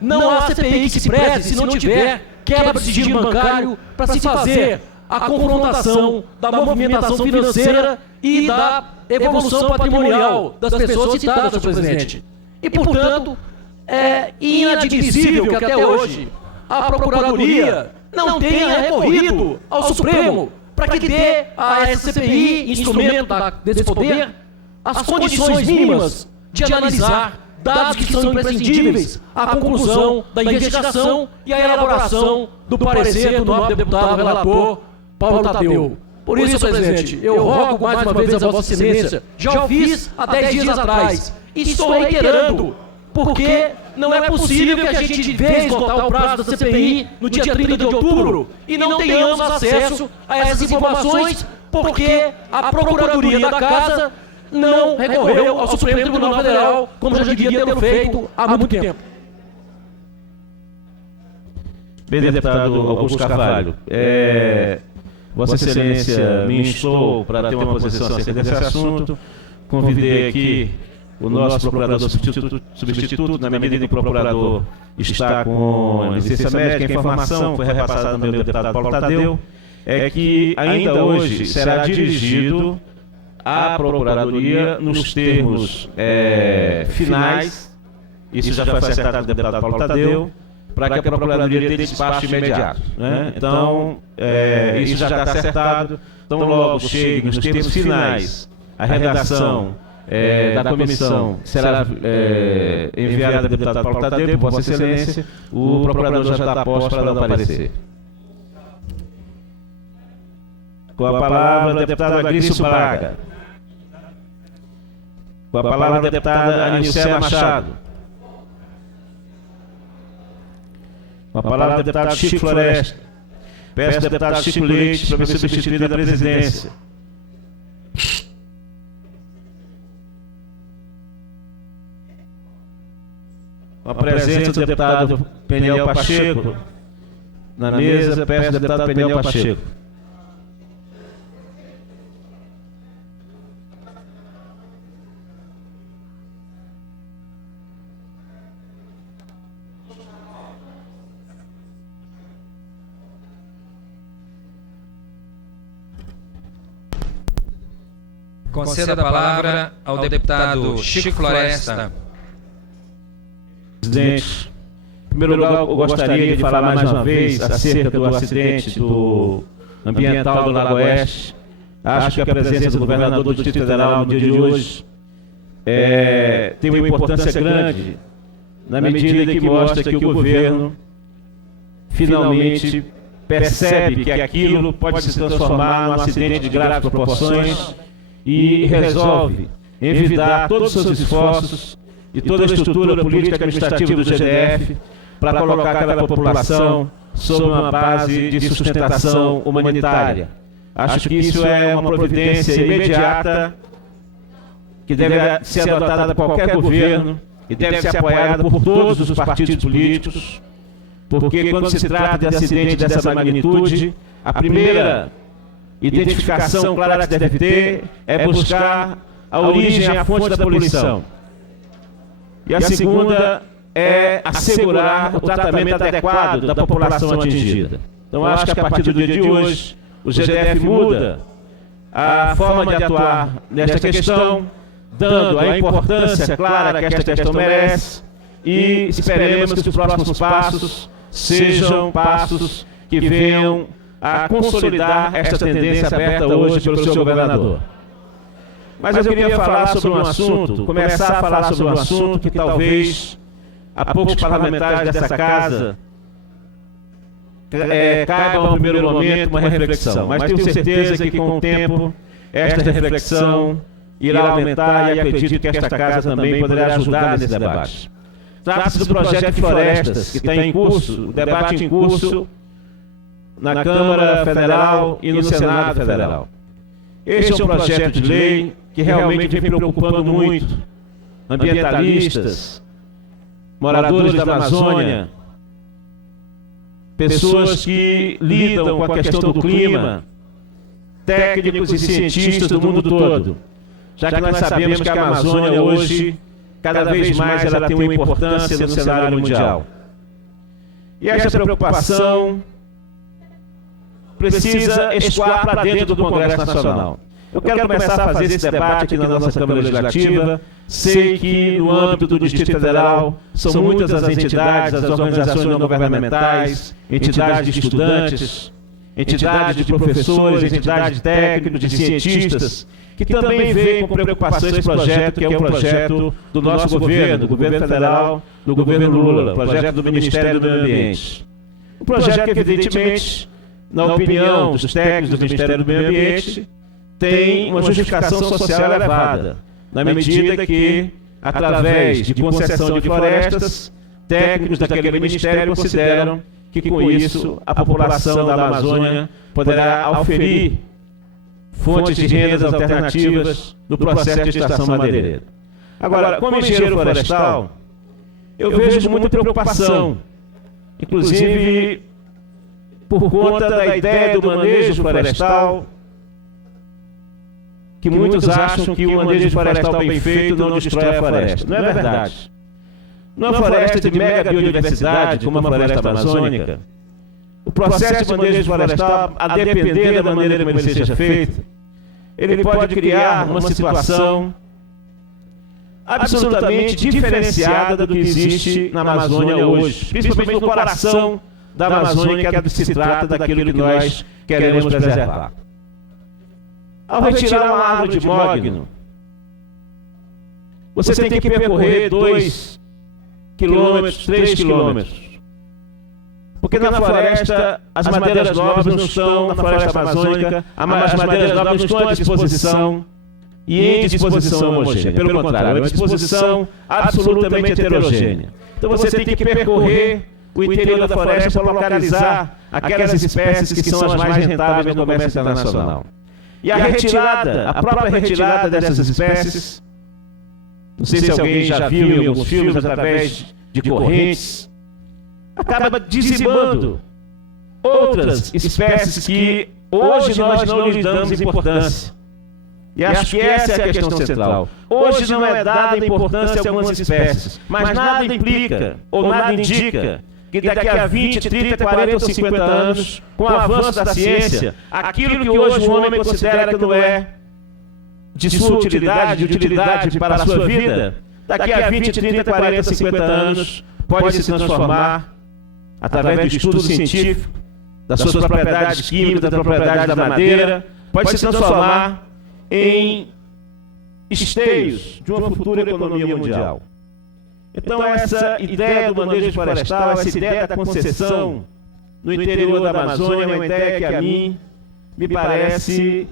Não há CPI que se preze se não tiver quebra de sigilo bancário para se fazer a confrontação da movimentação financeira e da evolução patrimonial das pessoas citadas, senhor presidente. E, portanto, é inadmissível que até hoje a Procuradoria não tenha recorrido ao Supremo para que dê a essa CPI, instrumento desse poder, as condições mínimas de analisar dados que são imprescindíveis à conclusão da investigação e à elaboração do parecer do novo deputado relator Paulo Tadeu. Por isso, senhor presidente, eu rogo mais uma vez a Vossa Excelência, já o fiz há 10 dias atrás, e estou reiterando, porque não é possível que a gente veja esgotar o prazo da CPI no dia 30 de outubro e não tenhamos acesso a essas informações, porque a Procuradoria da Casa não recorreu ao Supremo Tribunal Federal, como já devia ter feito há muito tempo. Bem, deputado Augusto Carvalho, Vossa Excelência me instou para ter uma posição acerca desse assunto. Convidei aqui o nosso procurador substituto, na medida em que o procurador está com licença médica. A informação foi repassada ao meu deputado Paulo Tadeu, é que ainda hoje será dirigido à Procuradoria nos termos finais, isso já foi acertado com o deputado Paulo Tadeu, para que a Procuradoria tenha despacho imediato, né? Então, isso já está acertado. Então, logo chegue nos termos finais, a redação da comissão será enviada ao deputado Paulo Tadeu, por Vossa Excelência, o procurador já está a posto para dar o parecer. Com a palavra, o deputado Agrício Braga. Com a palavra, a deputada Anilcéia Machado. Com a palavra, o deputado Chico Floresta. Peço ao deputado Chico Leite para me substituir da presidência. Com a presença do deputado Peniel Pacheco na mesa, peço ao deputado Peniel Pacheco. Conceda a palavra ao deputado Chico Floresta. Presidente, em primeiro lugar, eu gostaria de falar mais uma vez acerca do acidente ambiental do Lago Oeste. Acho que a presença do governador do Distrito Federal no dia de hoje tem uma importância grande, na medida que mostra que o governo finalmente percebe que aquilo pode se transformar num acidente de graves proporções e resolve envidar todos os seus esforços e toda a estrutura política e administrativa do GDF para colocar aquela população sob uma base de sustentação humanitária. Acho que isso é uma providência imediata que deve ser adotada por qualquer governo e deve ser apoiada por todos os partidos políticos, porque quando se trata de acidente dessa magnitude, a primeira identificação clara que deve ter é buscar a origem, a fonte da poluição. E a segunda é assegurar o tratamento adequado da população atingida. Então, acho que a partir do dia de hoje, o GDF muda a forma de atuar nesta questão, dando a importância clara que esta questão merece, e esperemos que os próximos passos sejam passos que venham a consolidar esta tendência aberta hoje pelo seu governador. Mas eu queria falar sobre um assunto, começar a falar sobre um assunto que talvez a poucos parlamentares dessa casa caiba no primeiro momento uma reflexão. Mas tenho certeza que com o tempo esta reflexão irá aumentar e acredito que esta casa também poderá ajudar nesse debate. Trata-se do projeto de florestas que está em curso, o debate em curso na Câmara Federal e no Senado Federal. Este é um projeto de lei que realmente vem preocupando muito ambientalistas, moradores da Amazônia, pessoas que lidam com a questão do clima, técnicos e cientistas do mundo todo, já que nós sabemos que a Amazônia hoje, cada vez mais, ela tem uma importância no cenário mundial. E essa preocupação precisa escoar para dentro do Congresso Nacional. Eu quero começar a fazer esse debate aqui na nossa Câmara Legislativa. Sei que no âmbito do Distrito Federal são muitas as entidades, as organizações não governamentais, entidades de estudantes, entidades de professores, entidades de técnicos, de cientistas, que também veem com preocupação esse projeto, que é um projeto do nosso governo, do governo federal, do governo Lula, projeto do Ministério do Meio Ambiente. Um projeto que, evidentemente, na opinião dos técnicos do Ministério do Meio Ambiente, tem uma justificação social elevada, na medida que, através de concessão de florestas, técnicos daquele ministério consideram que, com isso, a população da Amazônia poderá oferir fontes de rendas alternativas no processo de extração madeireira. Agora, como engenheiro florestal, eu vejo muita preocupação, inclusive por conta da ideia do manejo florestal, que muitos acham que o manejo florestal bem feito não destrói a floresta. Não é verdade. Numa floresta de mega biodiversidade, como a floresta amazônica, o processo de manejo florestal, a depender da maneira como ele seja feito, ele pode criar uma situação absolutamente diferenciada do que existe na Amazônia hoje, principalmente no coração da Amazônia, que se trata daquilo que nós queremos preservar. Ao retirar uma árvore de mogno, você tem que percorrer 2 quilômetros, 3 quilômetros. Porque na floresta, as madeiras nobres não estão, na floresta amazônica, as madeiras nobres não estão à disposição e em disposição homogênea. Pelo contrário, é uma disposição absolutamente heterogênea. Então você tem que percorrer o interior da floresta para localizar aquelas espécies que são as mais rentáveis no comércio internacional. E a retirada, a própria retirada dessas espécies, não sei se alguém já viu em alguns filmes, através de correntes, acaba dizimando outras espécies que hoje nós não lhes damos importância. E acho que essa é a questão central. Hoje não é dada importância a algumas espécies, mas nada implica ou nada indica que daqui a 20, 30, 40 ou 50 anos, com o avanço da ciência, aquilo que hoje o homem considera que não é de sua utilidade, de utilidade para a sua vida, daqui a 20, 30, 40, 50 anos, pode se transformar, através do estudo científico, das suas propriedades químicas, das propriedades da madeira, pode se transformar em esteios de uma futura economia mundial. Então essa ideia do manejo florestal, essa ideia da concessão no interior da Amazônia, é uma ideia que a mim me parece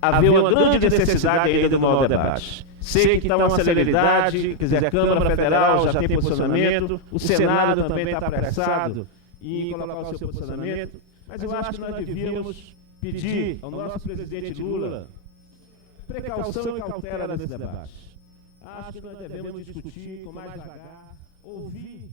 haver uma grande necessidade ainda do novo debate. Sei que está uma celeridade, quer dizer, a Câmara Federal já tem posicionamento, o Senado também está apressado em colocar o seu posicionamento, mas eu acho que nós devíamos pedir ao nosso presidente Lula precaução e cautela nesse debate. Acho que nós devemos discutir com mais devagar, ouvir